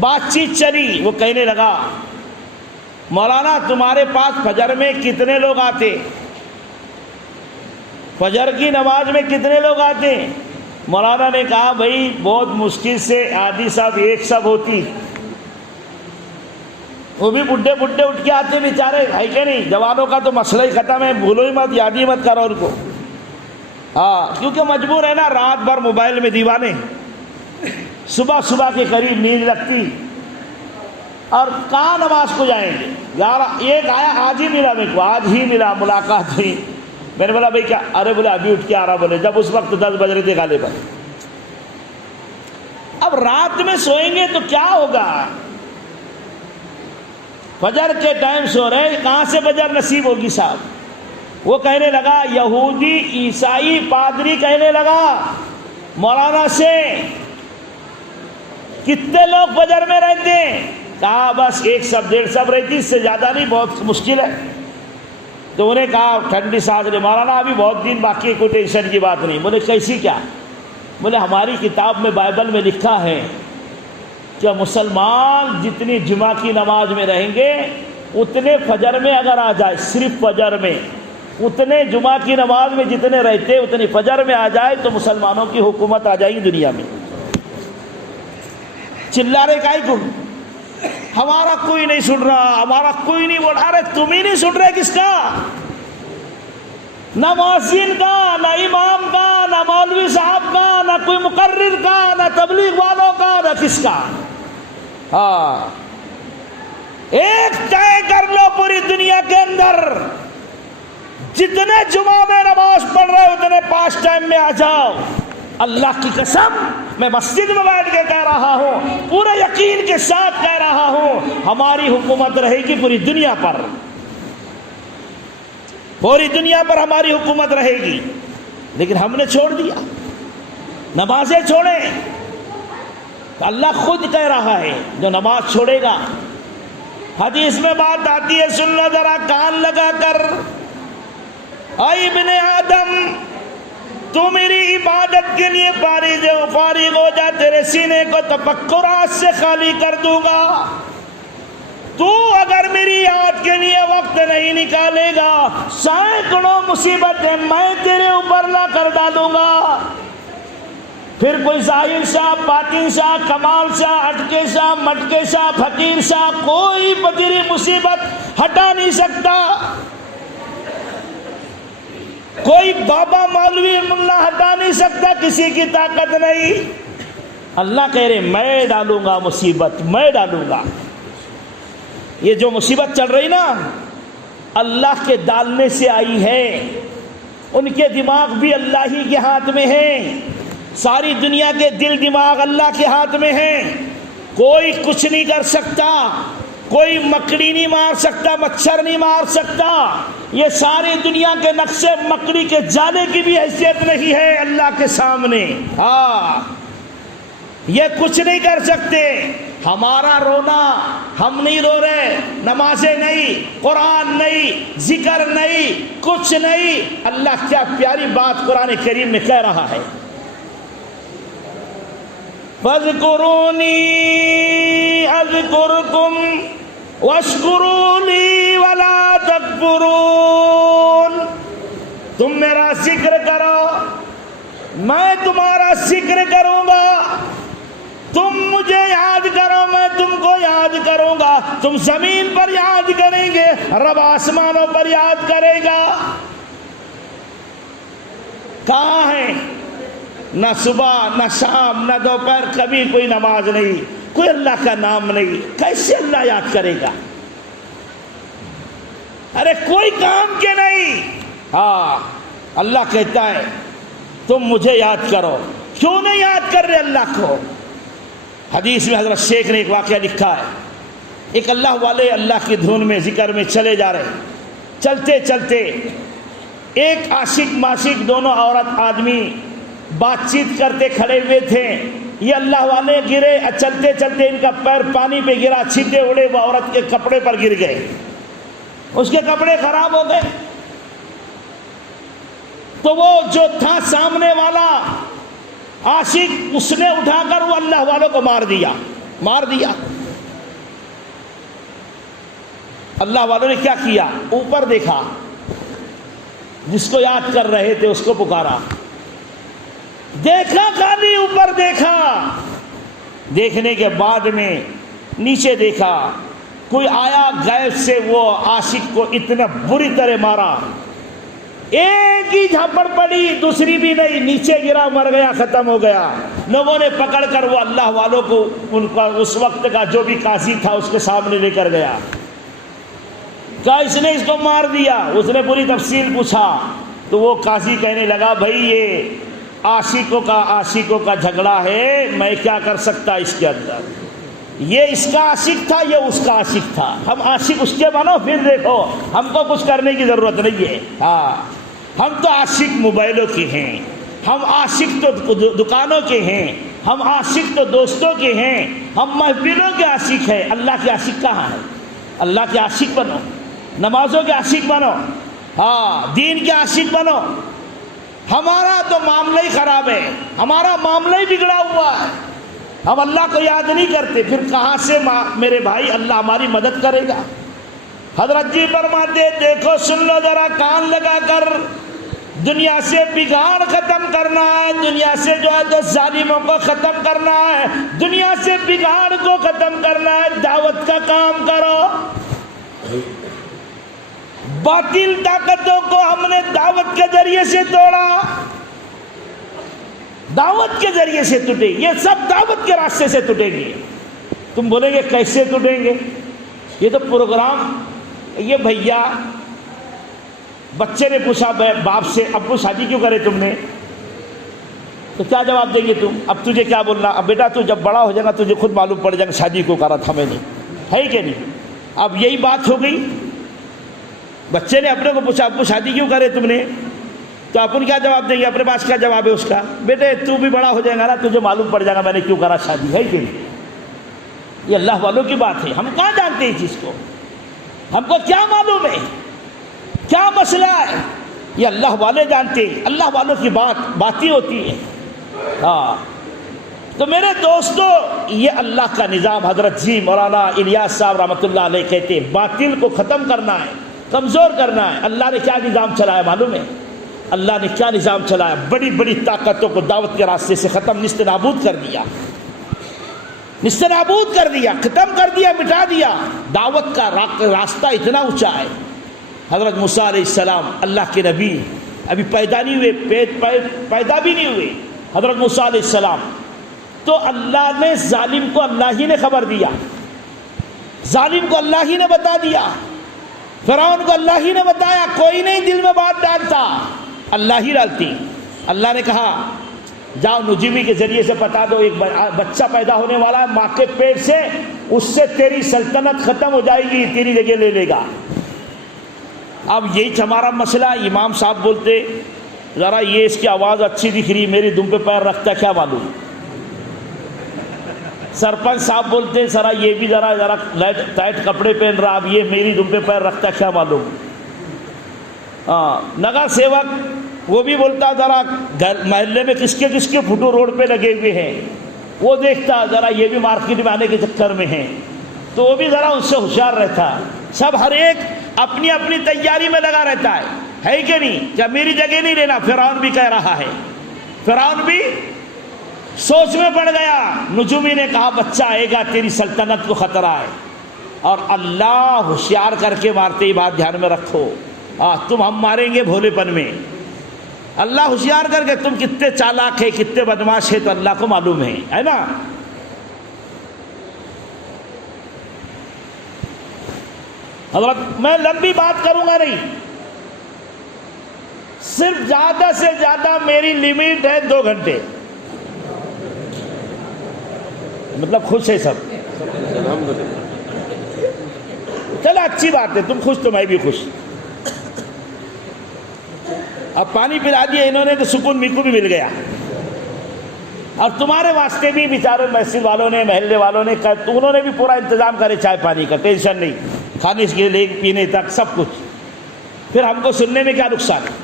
بات چیت چلی. وہ کہنے لگا مولانا تمہارے پاس فجر میں کتنے لوگ آتے، فجر کی نماز میں کتنے لوگ آتے؟ مولانا نے کہا بھائی بہت مشکل سے آدھی صاحب ایک سب ہوتی، وہ بھی بڈھے اٹھ کے آتے بیچارے، ہے کہ نہیں؟ جوانوں کا تو مسئلہ ہی ختم ہے، بھولو ہی مت، یاد ہی مت کرو ان کو. کیونکہ مجبور ہے نا، رات بھر موبائل میں دیوانے، صبح کے قریب نیند لگتی، اور کہاں نماز کو جائیں گے. یار ایک آیا آج ہی ملا، میرے کو آج ہی ملا، ملاقات ہوئی. میں نے بولا بھائی کیا؟ ارے بولے ابھی اٹھ کے آ رہا. بولے جب اس وقت 10 بج رہے تھے غالباً. اب رات میں سوئیں گے تو کیا ہوگا؟ فجر کے ٹائم سو رہے، کہاں سے فجر نصیب ہوگی صاحب؟ وہ کہنے لگا، یہودی عیسائی پادری کہنے لگا مولانا سے کتنے لوگ فجر میں رہتے ہیں؟ کہا بس 1 سب 1.5 سب رہتی، اس سے زیادہ نہیں، بہت مشکل ہے. تو انہیں کہا ٹھنڈی سانس لے، مولانا ابھی بہت دن باقی، کوئی ٹینشن کی بات نہیں. بولے کیسی کیا؟ بولے ہماری کتاب میں بائبل میں لکھا ہے کہ مسلمان جتنی جمعہ کی نماز میں رہیں گے اتنے فجر میں اگر آ جائے، صرف فجر میں اتنے جمعہ کی نماز میں جتنے رہتے اتنے فجر میں آ جائے تو مسلمانوں کی حکومت آ جائے گی دنیا میں. چلا رہے کائی کو؟ ہمارا کوئی نہیں سن رہا، ہمارا کوئی نہیں بول. ارے تم ہی نہیں سن رہے، کس کا؟ نہ مؤذن کا، نہ امام کا، نہ مولوی صاحب کا، نہ کوئی مقرر کا، نہ تبلیغ والوں کا، نہ کس کا. ایک طے کر لو پوری دنیا کے اندر جتنے جمعہ میں نماز پڑھ رہے اتنے 5 ٹائم میں آ جاؤ. اللہ کی قسم میں مسجد میں بیٹھ کے کہہ رہا ہوں، پورے یقین کے ساتھ کہہ رہا ہوں، ہماری حکومت رہے گی پوری دنیا پر، پوری دنیا پر ہماری حکومت رہے گی. لیکن ہم نے چھوڑ دیا، نمازیں چھوڑیں. اللہ خود کہہ رہا ہے جو نماز چھوڑے گا، حدیث میں بات آتی ہے، سن لو ذرا کان لگا کر، اے ابن آدم تو میری عبادت کے لیے فارغ ہو جا، تیرے سینے کو تفکرات سے خالی کر دوں گا. تو اگر میری یاد مصیبت کے لیے وقت نہیں نکالے گا، سینکڑوں مصیبتیں میں تیرے اوپر لا کر ڈالوں گا۔ پھر کوئی ظاہر شاہ، باطن شاہ، کمال شاہ، اٹکے شاہ، مٹکے شاہ، فقیر شاہ، کوئی تیری مصیبت ہٹا نہیں سکتا، کوئی بابا مولوی ملا ہٹا نہیں سکتا، کسی کی طاقت نہیں۔ اللہ کہہ رہے میں ڈالوں گا مصیبت، میں ڈالوں گا۔ یہ جو مصیبت چل رہی نا اللہ کے ڈالنے سے آئی ہے، ان کے دماغ بھی اللہ ہی کے ہاتھ میں ہیں، ساری دنیا کے دل دماغ اللہ کے ہاتھ میں ہیں، کوئی کچھ نہیں کر سکتا، کوئی مکڑی نہیں مار سکتا، مچھر نہیں مار سکتا، یہ ساری دنیا کے نقشے مکڑی کے جالے کی بھی حیثیت نہیں ہے اللہ کے سامنے۔ ہاں یہ کچھ نہیں کر سکتے۔ ہمارا رونا، ہم نہیں رو رہے، نمازیں نہیں، قرآن نہیں، ذکر نہیں، کچھ نہیں۔ اللہ کیا پیاری بات قرآن کریم میں کہہ رہا ہے، فَاذْكُرُونِي أَذْكُرْكُمْ وَاشْكُرُوا لِي وَلَا تَكْفُرُونَ۔ تم میرا ذکر کرو، میں تمہارا ذکر کروں گا، تم مجھے یاد کرو، میں تم کو یاد کروں گا۔ تم زمین پر یاد کریں گے، رب آسمانوں پر یاد کرے گا۔ کہاں ہے؟ نہ صبح نہ شام نہ دوپہر، کبھی کوئی نماز نہیں، کوئی اللہ کا نام نہیں، کیسے اللہ یاد کرے گا؟ ارے کوئی کام کے نہیں۔ ہاں اللہ کہتا ہے تم مجھے یاد کرو۔ کیوں نہیں یاد کر رہے اللہ کو؟ حدیث میں حضرت شیخ نے ایک واقعہ لکھا ہے، ایک اللہ والے اللہ کی دھن میں ذکر میں چلے جا رہے، چلتے چلتے ایک عاشق معشوق دونوں عورت آدمی بات چیت کرتے کھڑے ہوئے تھے۔ یہ اللہ والے گرے، چلتے چلتے ان کا پیر پانی پہ گرا، چھینٹے اڑے، وہ عورت کے کپڑے پر گر گئے، اس کے کپڑے خراب ہو گئے۔ تو وہ جو تھا سامنے والا عاشق، اس نے اٹھا کر وہ اللہ والوں کو مار دیا۔ اللہ والوں نے کیا کیا؟ اوپر دیکھا، جس کو یاد کر رہے تھے اس کو پکارا، دیکھا خالی اوپر دیکھا، دیکھنے کے بعد میں نیچے دیکھا، کوئی آیا غیب سے، وہ عاشق کو اتنا بری طرح مارا، ایک ہی جھپڑ پڑی، دوسری بھی نہیں، نیچے گرا، مر گیا، ختم ہو گیا۔ لوگوں نے پکڑ کر وہ اللہ والوں کو، ان کا اس وقت کا جو بھی قاضی تھا اس کے سامنے لے کر گیا، کہا اس نے اس کو مار دیا۔ اس نے پوری تفصیل پوچھا تو وہ قاضی کہنے لگا بھائی یہ عاشقوں کا جھگڑا ہے، میں کیا کر سکتا اس کے اندر، یہ اس کا عاشق تھا، یہ اس کا عاشق تھا، ہم عاشق اس کے بنو، پھر دیکھو ہم کو کچھ کرنے کی ضرورت نہیں ہے۔ ہاں ہم تو عاشق موبائلوں کے ہیں، ہم عاشق تو دکانوں کے ہیں، ہم عاشق تو دوستوں کے ہیں، ہم محفلوں کے عاشق ہیں۔ اللہ کے عاشق کہاں ہے؟ اللہ کے عاشق بنو، نمازوں کے عاشق بنو، ہاں دین کے عاشق بنو۔ ہمارا تو معاملہ ہی خراب ہے، ہمارا معاملہ ہی بگڑا ہوا ہے، ہم اللہ کو یاد نہیں کرتے، پھر کہاں سے میرے بھائی اللہ ہماری مدد کرے گا؟ حضرت جی فرماتے دیکھو سن لو ذرا کان لگا کر، دنیا سے بگاڑ ختم کرنا ہے، دنیا سے جو ہے تو ظالموں کو ختم کرنا ہے، دنیا سے بگاڑ کو ختم کرنا ہے، دعوت کا کام کرو۔ باطل طاقتوں کو ہم نے دعوت کے ذریعے سے توڑا، دعوت کے ذریعے سے ٹوٹے، یہ سب دعوت کے راستے سے ٹوٹیں گے۔ تم بولیں گے کیسے ٹوٹیں گے؟ یہ تو پروگرام، یہ بھیا بچے نے پوچھا باپ سے ابو شادی کیوں کرے تم نے؟ تو کیا جواب دیں گے تم؟ اب تجھے کیا بولنا؟ اب بیٹا تو جب بڑا ہو جائے گا تجھے خود معلوم پڑ جائے گا شادی کیوں کرا تھا میں نے، ہے کہ نہیں؟ اب یہی بات ہو گئی، بچے نے اپنے کو پوچھا ابو شادی کیوں کرے تم نے؟ تو اپن کیا جواب دیں گے؟ اپنے پاس کیا جواب ہے اس کا؟ بیٹے تو بھی بڑا ہو جائے گا نا، تجھے معلوم پڑ جائے گا میں نے کیوں کرا شادی، ہے کہ نہیں؟ یہ اللہ والوں کی بات ہے، ہم کہاں جانتے ہیں اس چیز کو؟ ہم کو کیا معلوم ہے کیا مسئلہ ہے؟ یہ اللہ والے جانتے ہیں، اللہ والوں کی بات ہی ہوتی ہے۔ ہاں تو میرے دوستو یہ اللہ کا نظام. حضرت جی مولانا الیاس صاحب رحمۃ اللہ علیہ کہتے ہیں باطل کو ختم کرنا ہے, کمزور کرنا ہے. اللہ نے کیا نظام چلایا معلوم ہے؟ اللہ نے کیا نظام چلایا؟ بڑی بڑی طاقتوں کو دعوت کے راستے سے ختم نست نابود کر دیا, نست نابود کر دیا, ختم کر دیا, مٹا دیا. دعوت کا راستہ اتنا اونچا ہے. حضرت موسیٰ علیہ السلام اللہ کے نبی ابھی پیدا نہیں ہوئے, پیدا بھی نہیں ہوئے حضرت موسیٰ علیہ السلام. تو اللہ نے ظالم کو اللہ ہی نے خبر دیا, ظالم کو اللہ ہی نے بتا دیا, فرعون کو اللہ ہی نے بتایا. کوئی نہیں دل میں بات ڈالتا, اللہ ہی ڈالتی. اللہ نے کہا جاؤ نجومی کے ذریعے سے بتا دو ایک بچہ پیدا ہونے والا ہے ماں کے پیٹ سے, اس سے تیری سلطنت ختم ہو جائے گی, تیری جگہ لے لے گا. اب یہی ہمارا مسئلہ. امام صاحب بولتے ذرا یہ اس کی آواز اچھی دکھ رہی, میری دم پہ پیر رکھتا کیا معلوم. سرپنچ صاحب بولتے ذرا یہ بھی ذرا ٹائٹ کپڑے پہن رہا, اب یہ میری دم پہ پیر رکھتا کیا معلوم. نگر سیوک وہ بھی بولتا ذرا گھر محلے میں کس کے فوٹو روڈ پہ لگے ہوئے ہیں, وہ دیکھتا ذرا یہ بھی مارکیٹ میں آنے کے چکر میں ہیں, تو وہ بھی ذرا اس سے ہوشیار رہتا. سب ہر ایک اپنی اپنی تیاری میں لگا رہتا ہے کہ نہیں؟ کیا میری جگہ نہیں لینا؟ فرعون بھی کہہ رہا ہے, فرعون بھی سوچ میں پڑ گیا. نجومی نے کہا بچہ آئے گا, تیری سلطنت کو خطرہ ہے. اور اللہ ہوشیار کر کے مارتے, ہی بات دھیان میں رکھو. تم ہم ماریں گے بھولے پن میں, اللہ ہوشیار کر کے تم کتنے چالاک ہے, کتنے بدماش ہے, تو اللہ کو معلوم ہے نا. حضرت میں لمبی بات کروں گا نہیں, صرف زیادہ سے زیادہ میری لمٹ ہے 2 گھنٹے. مطلب خوش ہے سب؟ چلو اچھی بات ہے, تم خوش تو میں بھی خوش. اب پانی پلا دیا انہوں نے تو سکون میرے بھی مل گیا. اور تمہارے واسطے بھی بیچارے مسجد والوں نے, محلے والوں نے, انہوں نے بھی پورا انتظام کرے چائے پانی کا, ٹینشن نہیں, کھانے کے لیے پینے تک سب کچھ. پھر ہم کو سننے میں کیا نقصان ہے؟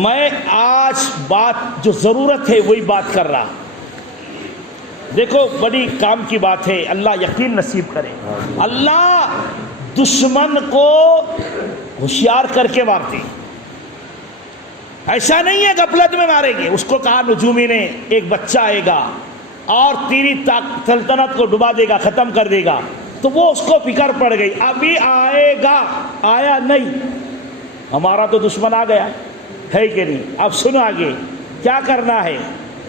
میں آج بات جو ضرورت ہے وہی بات کر رہا. دیکھو بڑی کام کی بات ہے, اللہ یقین نصیب کرے. اللہ دشمن کو ہوشیار کر کے مارتے, ایسا نہیں ہے غفلت میں ماریں گے. اس کو کہا نجومی نے ایک بچہ آئے گا اور تیری سلطنت کو ڈبا دے گا, ختم کر دے گا. تو وہ اس کو فکر پڑ گئی, ابھی آئے گا, آیا نہیں, ہمارا تو دشمن آ گیا ہے کہ نہیں. اب سنو آگے کیا کرنا ہے,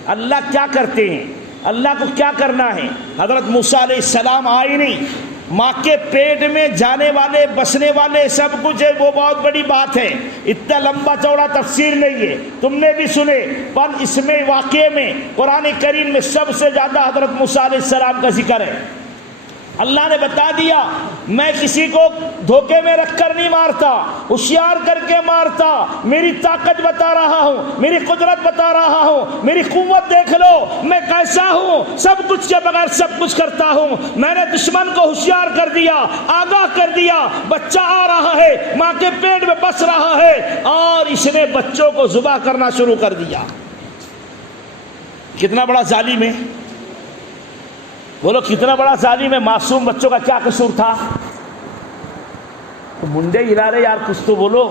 اللہ کیا کرتے ہیں, اللہ کو کیا کرنا ہے. حضرت موسیٰ علیہ السلام آئے نہیں, ماں کے پیٹ میں جانے والے, بسنے والے سب کچھ ہے, وہ بہت بڑی بات ہے. اتنا لمبا چوڑا تفسیر نہیں ہے, تم نے بھی سنے, پر اس میں واقعے میں قرآن کریم میں سب سے زیادہ حضرت موسیٰ علیہ السلام کا ذکر ہے. اللہ نے بتا دیا میں کسی کو دھوکے میں رکھ کر نہیں مارتا, ہوشیار کر کے مارتا. میری طاقت بتا رہا ہوں, میری قدرت بتا رہا ہوں, میری قوت دیکھ لو میں کیسا ہوں, سب کچھ کے بغیر سب کچھ کرتا ہوں. میں نے دشمن کو ہوشیار کر دیا, آگاہ کر دیا, بچہ آ رہا ہے, ماں کے پیٹ میں بس رہا ہے, اور اس نے بچوں کو ذبح کرنا شروع کر دیا. کتنا بڑا ظالم ہے, بولو کتنا بڑا ظالم ہے. معصوم بچوں کا کیا قصور تھا؟ تو منڈے ہلا رہے یار, کچھ تو بولو.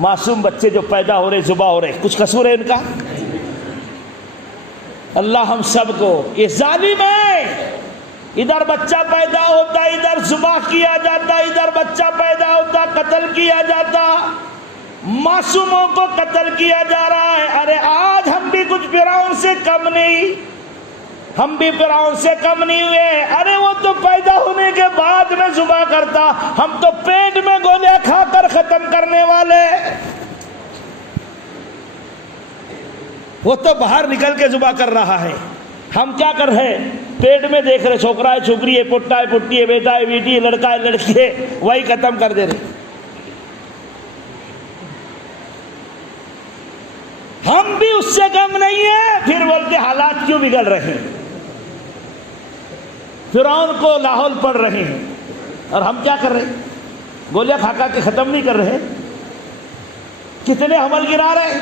معصوم بچے جو پیدا ہو رہے, ذبح ہو رہے, کچھ قصور ہے ان کا؟ اللہ ہم سب کو, یہ ظالم ہے, ادھر بچہ پیدا ہوتا, ادھر ذبح کیا جاتا, ادھر بچہ پیدا ہوتا, قتل کیا جاتا, معصوموں کو قتل کیا جا رہا ہے. ارے آج ہم بھی کچھ فرعون سے کم نہیں, ہم بھی فرعون سے کم نہیں ہوئے. ارے وہ تو پیدا ہونے کے بعد میں ذبح کرتا, ہم تو پیٹ میں گولیاں کھا کر ختم کرنے والے. وہ تو باہر نکل کے ذبح کر رہا ہے, ہم کیا کر رہے ہیں؟ پیٹ میں دیکھ رہے, چھوکرا ہے چھوکری ہے, پٹا ہے پٹی ہے, بیٹا ہے بیٹی ہے, لڑکا ہے لڑکی ہے, وہی ختم کر دے رہے. ہم بھی اس سے کم نہیں ہیں. پھر بولتے حالات کیوں بگڑ رہے ہیں, فرعون کو لاحول پڑ رہے ہیں, اور ہم کیا کر رہے ہیں؟ گولیاں کھا کھا کے ختم نہیں کر رہے, کتنے حمل گرا رہے.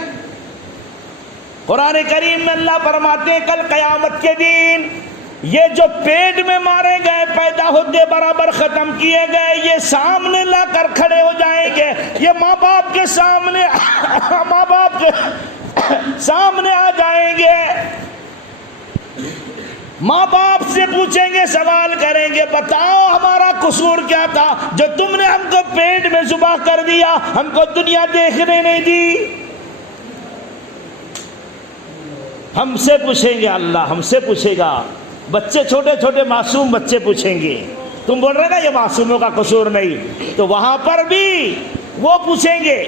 قرآن کریم میں اللہ فرماتے ہیں کل قیامت کے دن یہ جو پیٹ میں مارے گئے پیدا ہوتے برابر ختم کیے گئے یہ سامنے لا کر کھڑے ہو جائیں گے، یہ ماں باپ کے سامنے سامنے آ جائیں گے، ماں باپ سے پوچھیں گے، سوال کریں گے، بتاؤ ہمارا قصور کیا تھا جو تم نے ہم کو پیٹ میں ذبح کر دیا، ہم کو دنیا دیکھنے نہیں دی؟ ہم سے پوچھیں گے، اللہ ہم سے پوچھے گا، بچے چھوٹے چھوٹے معصوم بچے پوچھیں گے، تم بول رہے نا یہ معصوموں کا قصور نہیں، تو وہاں پر بھی وہ پوچھیں گے۔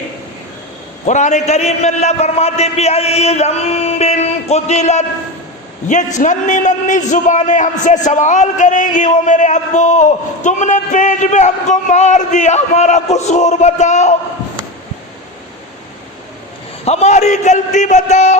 قرآن کریم میں اللہ فرماتے بِأَيِّ ذَنبٍ قُتِلَتْ، یہ ننھی ننھی زبانیں ہم سے سوال کریں گی، وہ میرے ابو تم نے پیٹ میں ہم کو مار دیا، ہمارا قصور بتاؤ، ہماری غلطی بتاؤ،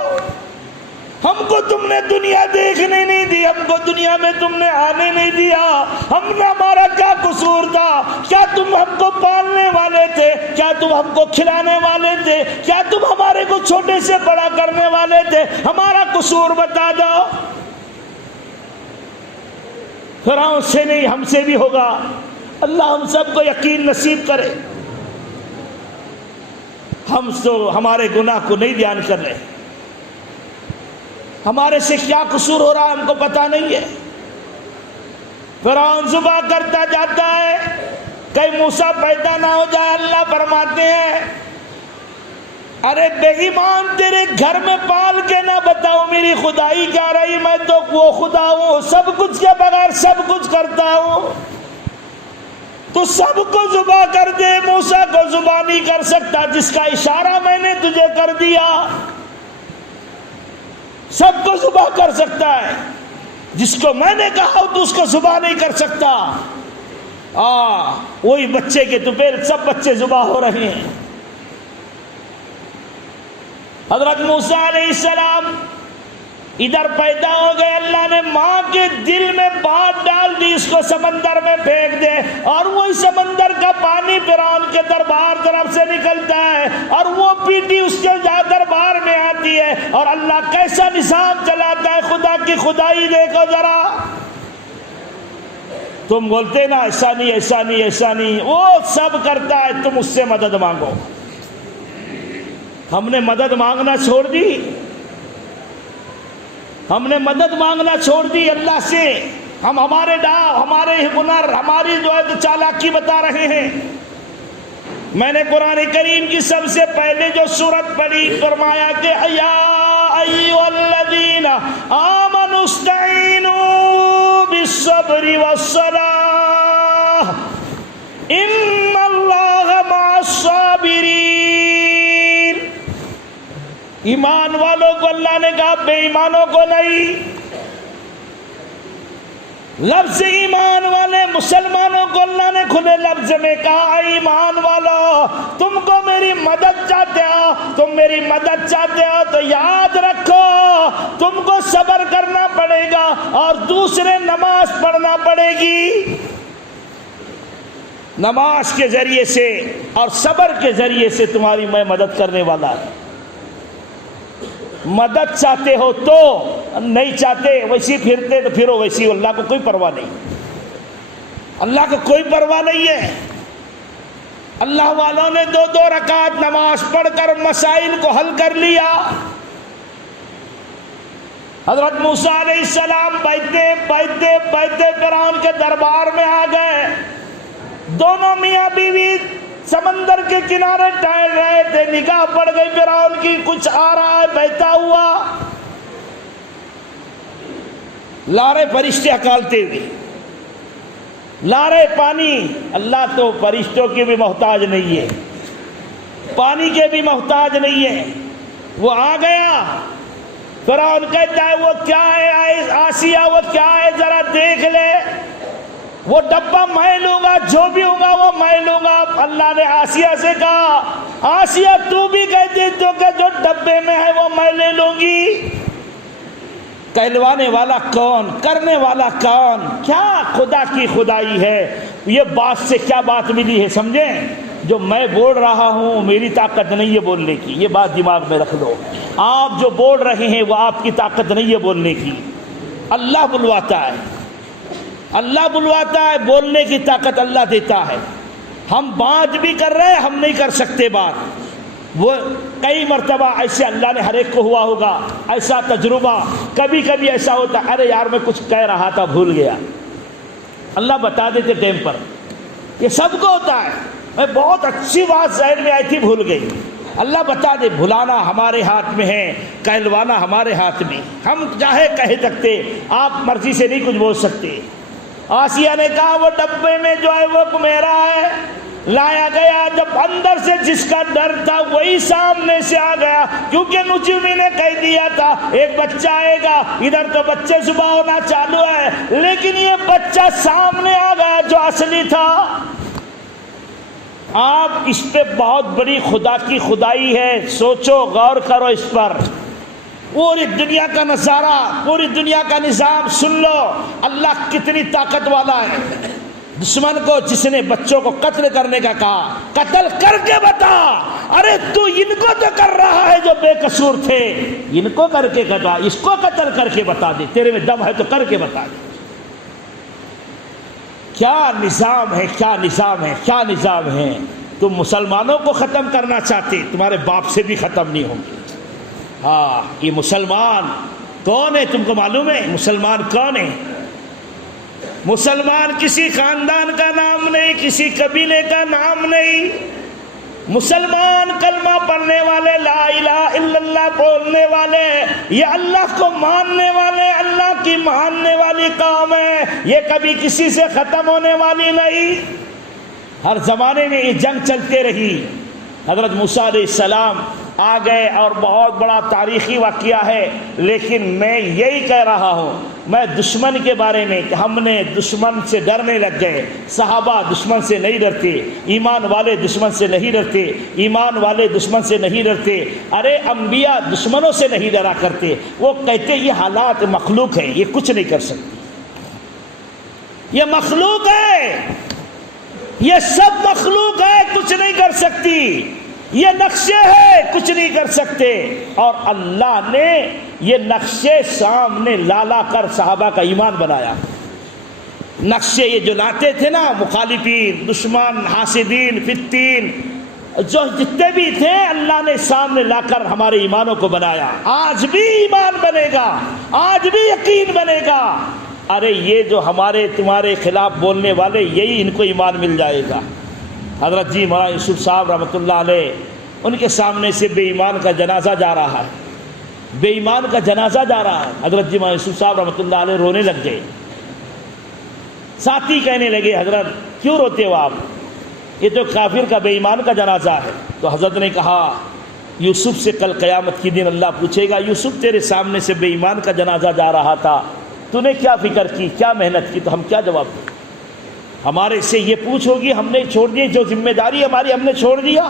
ہم کو تم نے دنیا دیکھنے نہیں دی، ہم کو دنیا میں تم نے آنے نہیں دیا، ہمارا کیا قصور تھا؟ کیا تم ہم کو پالنے والے تھے؟ کیا تم ہم کو کھلانے والے تھے؟ کیا تم ہمارے کو چھوٹے سے بڑا کرنے والے تھے؟ ہمارا قصور بتا دو۔ فرعون سے نہیں ہم سے بھی ہوگا، اللہ ہم سب کو یقین نصیب کرے۔ ہم تو ہمارے گناہ کو نہیں بیان کر رہے، ہمارے سے کیا قصور ہو رہا ہے ہم کو پتہ نہیں ہے۔ فرعون ذبح کرتا جاتا ہے، کہیں موسیٰ پیدا نہ ہو جائے، اللہ فرماتے ہیں ارے بے ایمان تیرے گھر میں پال کے نہ بتاؤ میری خدائی کیا رہی، میں تو وہ خدا ہوں سب کچھ کے بغیر سب کچھ کرتا ہوں، تو سب کو ذبح کر دے، موسیٰ کو ذبح نہیں کر سکتا، جس کا اشارہ میں نے تجھے کر دیا سب کو ذبح کر سکتا ہے، جس کو میں نے کہا تو اس کو ذبح نہیں کر سکتا۔ وہی بچے کے تو پھر سب بچے ذبح ہو رہے ہیں۔ حضرت موسیٰ علیہ السلام ادھر پیدا ہو گئے، اللہ نے ماں کے دل میں بات ڈال دی، اس کو سمندر میں پھینک دے، اور وہی سمندر کا پانی فرعون کے دربار طرف سے نکلتا ہے، اور وہ پیٹی اس کے دربار میں آتی ہے، اور اللہ کیسا نظام چلاتا ہے، خدا کی خدائی دیکھو ذرا۔ تم بولتے نا ایسا نہیں ایسا نہیں ایسا نہیں، وہ سب کرتا ہے، تم اس سے مدد مانگو۔ ہم نے مدد مانگنا چھوڑ دی، ہم نے مدد مانگنا چھوڑ دی اللہ سے، ہم ہمارے ہمارے ہنر ہماری جو ہے چالاکی بتا رہے ہیں۔ میں نے قرآن کریم کی سب سے پہلے جو سورت پڑھی فرمایا کہ یا ایھا الذین آمنوا استعینوا بالصبر والصلاۃ ان اللہ مع الصابرین۔ ایمان والوں کو اللہ نے کہا، بے ایمانوں کو نہیں۔ لفظ ایمان والے مسلمانوں کو اللہ نے کھلے لفظ میں کہا، ایمان والو تم کو میری مدد چاہتے ہو، تم میری مدد چاہتے ہو تو یاد رکھو تم کو صبر کرنا پڑے گا، اور دوسرے نماز پڑھنا پڑے گی۔ نماز کے ذریعے سے اور صبر کے ذریعے سے تمہاری میں مدد کرنے والا ہوں۔ مدد چاہتے ہو تو، نہیں چاہتے ویسی پھرتے تو پھرو ویسی، اللہ کو کوئی پرواہ نہیں، اللہ کو کوئی پرواہ نہیں ہے۔ اللہ والوں نے 2 رکعت نماز پڑھ کر مسائل کو حل کر لیا۔ حضرت موسیٰ علیہ السلام بیٹھتے فرعون کے دربار میں آ گئے، دونوں میاں بیوی سمندر کے کنارے ٹہل رہے تھے، نگاہ پڑ گئی فرعون کی، کچھ آ رہا ہے بہتا ہوا، لارے فرشتے اکالتے ہوئے، لارے پانی۔ اللہ تو فرشتوں کے بھی محتاج نہیں ہے، پانی کے بھی محتاج نہیں ہے۔ وہ آ گیا، فرعون کہتا ہے وہ کیا ہے آسیہ، وہ کیا ہے ذرا دیکھ لے، وہ ڈبہ میں لوں گا، جو بھی ہوگا وہ میں لوں گا۔ اللہ نے آسیہ سے کہا، آسیہ تو بھی کہتی تو کہ جو ڈبے میں ہے وہ میں لے لوں گی۔ کہلوانے والا کون، کرنے والا کون، کیا خدا کی خدائی ہے۔ یہ بات سے کیا بات ملی ہے سمجھیں؟ جو میں بول رہا ہوں میری طاقت نہیں ہے بولنے کی، یہ بات دماغ میں رکھ لو۔ آپ جو بول رہے ہیں وہ آپ کی طاقت نہیں ہے بولنے کی، اللہ بلواتا ہے، اللہ بلواتا ہے، بولنے کی طاقت اللہ دیتا ہے۔ ہم بات بھی کر رہے ہیں، ہم نہیں کر سکتے بات۔ وہ کئی مرتبہ ایسے اللہ نے ہر ایک کو ہوا ہوگا ایسا تجربہ، کبھی کبھی ایسا ہوتا ارے یار میں کچھ کہہ رہا تھا بھول گیا، اللہ بتا دیتے ٹائم پر۔ یہ سب کو ہوتا ہے، میں بہت اچھی بات ذہن میں آئی تھی بھول گئی، اللہ بتا دے۔ بھلانا ہمارے ہاتھ میں ہے، کہلوانا ہمارے ہاتھ میں، ہم چاہے کہہ سکتے، آپ مرضی سے نہیں کچھ بول سکتے۔ آسیہ نے کہا وہ ڈبے میں جو ہے وہ میرا ہے، لایا گیا، جب اندر سے جس کا ڈر تھا وہی سامنے سے آ گیا، کیونکہ نجومی نے کہہ دیا تھا ایک بچہ آئے گا، ادھر تو بچے صبح ہونا چالو ہے، لیکن یہ بچہ سامنے آ گیا جو اصلی تھا۔ آپ اس پہ بہت بڑی خدا کی خدائی ہے، سوچو غور کرو اس پر۔ پوری دنیا کا نظارہ، پوری دنیا کا نظام سن لو، اللہ کتنی طاقت والا ہے۔ دشمن کو جس نے بچوں کو قتل کرنے کا کہا، قتل کر کے بتا، ارے تو ان کو تو کر رہا ہے جو بے قصور تھے، ان کو کر کے بتا، اس کو قتل کر کے بتا دے، تیرے میں دم ہے تو کر کے بتا دے۔ کیا نظام ہے، کیا نظام ہے، کیا نظام ہے۔ تم مسلمانوں کو ختم کرنا چاہتے، تمہارے باپ سے بھی ختم نہیں ہوں گے۔ ہاں، یہ مسلمان کون ہے تم کو معلوم ہے؟ مسلمان کون ہے؟ مسلمان کسی خاندان کا نام نہیں، کسی قبیلے کا نام نہیں۔ مسلمان کلمہ پڑھنے والے، لا الہ الا اللہ بولنے والے، یہ اللہ کو ماننے والے، اللہ کی ماننے والی قوم ہے، یہ کبھی کسی سے ختم ہونے والی نہیں۔ ہر زمانے میں یہ جنگ چلتے رہی۔ حضرت موسیٰ علیہ السلام آ گئے اور بہت بڑا تاریخی واقعہ ہے، لیکن میں یہی کہہ رہا ہوں، میں دشمن کے بارے میں کہ ہم نے دشمن سے ڈرنے لگ گئے۔ صحابہ دشمن سے نہیں ڈرتے، ایمان والے دشمن سے نہیں ڈرتے، ایمان والے دشمن سے نہیں ڈرتے۔ ارے انبیاء دشمنوں سے نہیں ڈرا کرتے، وہ کہتے یہ حالات مخلوق ہے، یہ کچھ نہیں کر سکتی، یہ مخلوق ہے، یہ سب مخلوق ہے، کچھ نہیں کر سکتی، یہ نقشے ہے، کچھ نہیں کر سکتے۔ اور اللہ نے یہ نقشے سامنے لا لا کر صحابہ کا ایمان بنایا۔ نقشے یہ جو لاتے تھے نا مخالفین، دشمن، حاسدین، فتین، جو جتنے بھی تھے، اللہ نے سامنے لا کر ہمارے ایمانوں کو بنایا۔ آج بھی ایمان بنے گا، آج بھی یقین بنے گا۔ ارے یہ جو ہمارے تمہارے خلاف بولنے والے، یہی ان کو ایمان مل جائے گا۔ حضرت جی مولانا یوسف صاحب رحمۃ اللہ علیہ، ان کے سامنے سے بے ایمان کا جنازہ جا رہا ہے، بے ایمان کا جنازہ جا رہا ہے۔ حضرت جی مولانا یوسف صاحب رحمۃ اللہ علیہ رونے لگ گئے۔ ساتھی کہنے لگے حضرت کیوں روتے ہو آپ، یہ تو کافر کا بے ایمان کا جنازہ ہے۔ تو حضرت نے کہا یوسف سے کل قیامت کے دن اللہ پوچھے گا، یوسف تیرے سامنے سے بے ایمان کا جنازہ جا رہا تھا، تو نے کیا فکر کی، کیا محنت کی؟ تو ہم کیا جواب دیں؟ ہمارے سے یہ پوچھ ہوگی، ہم نے چھوڑ دی جو ذمہ داری ہماری، ہم نے چھوڑ دیا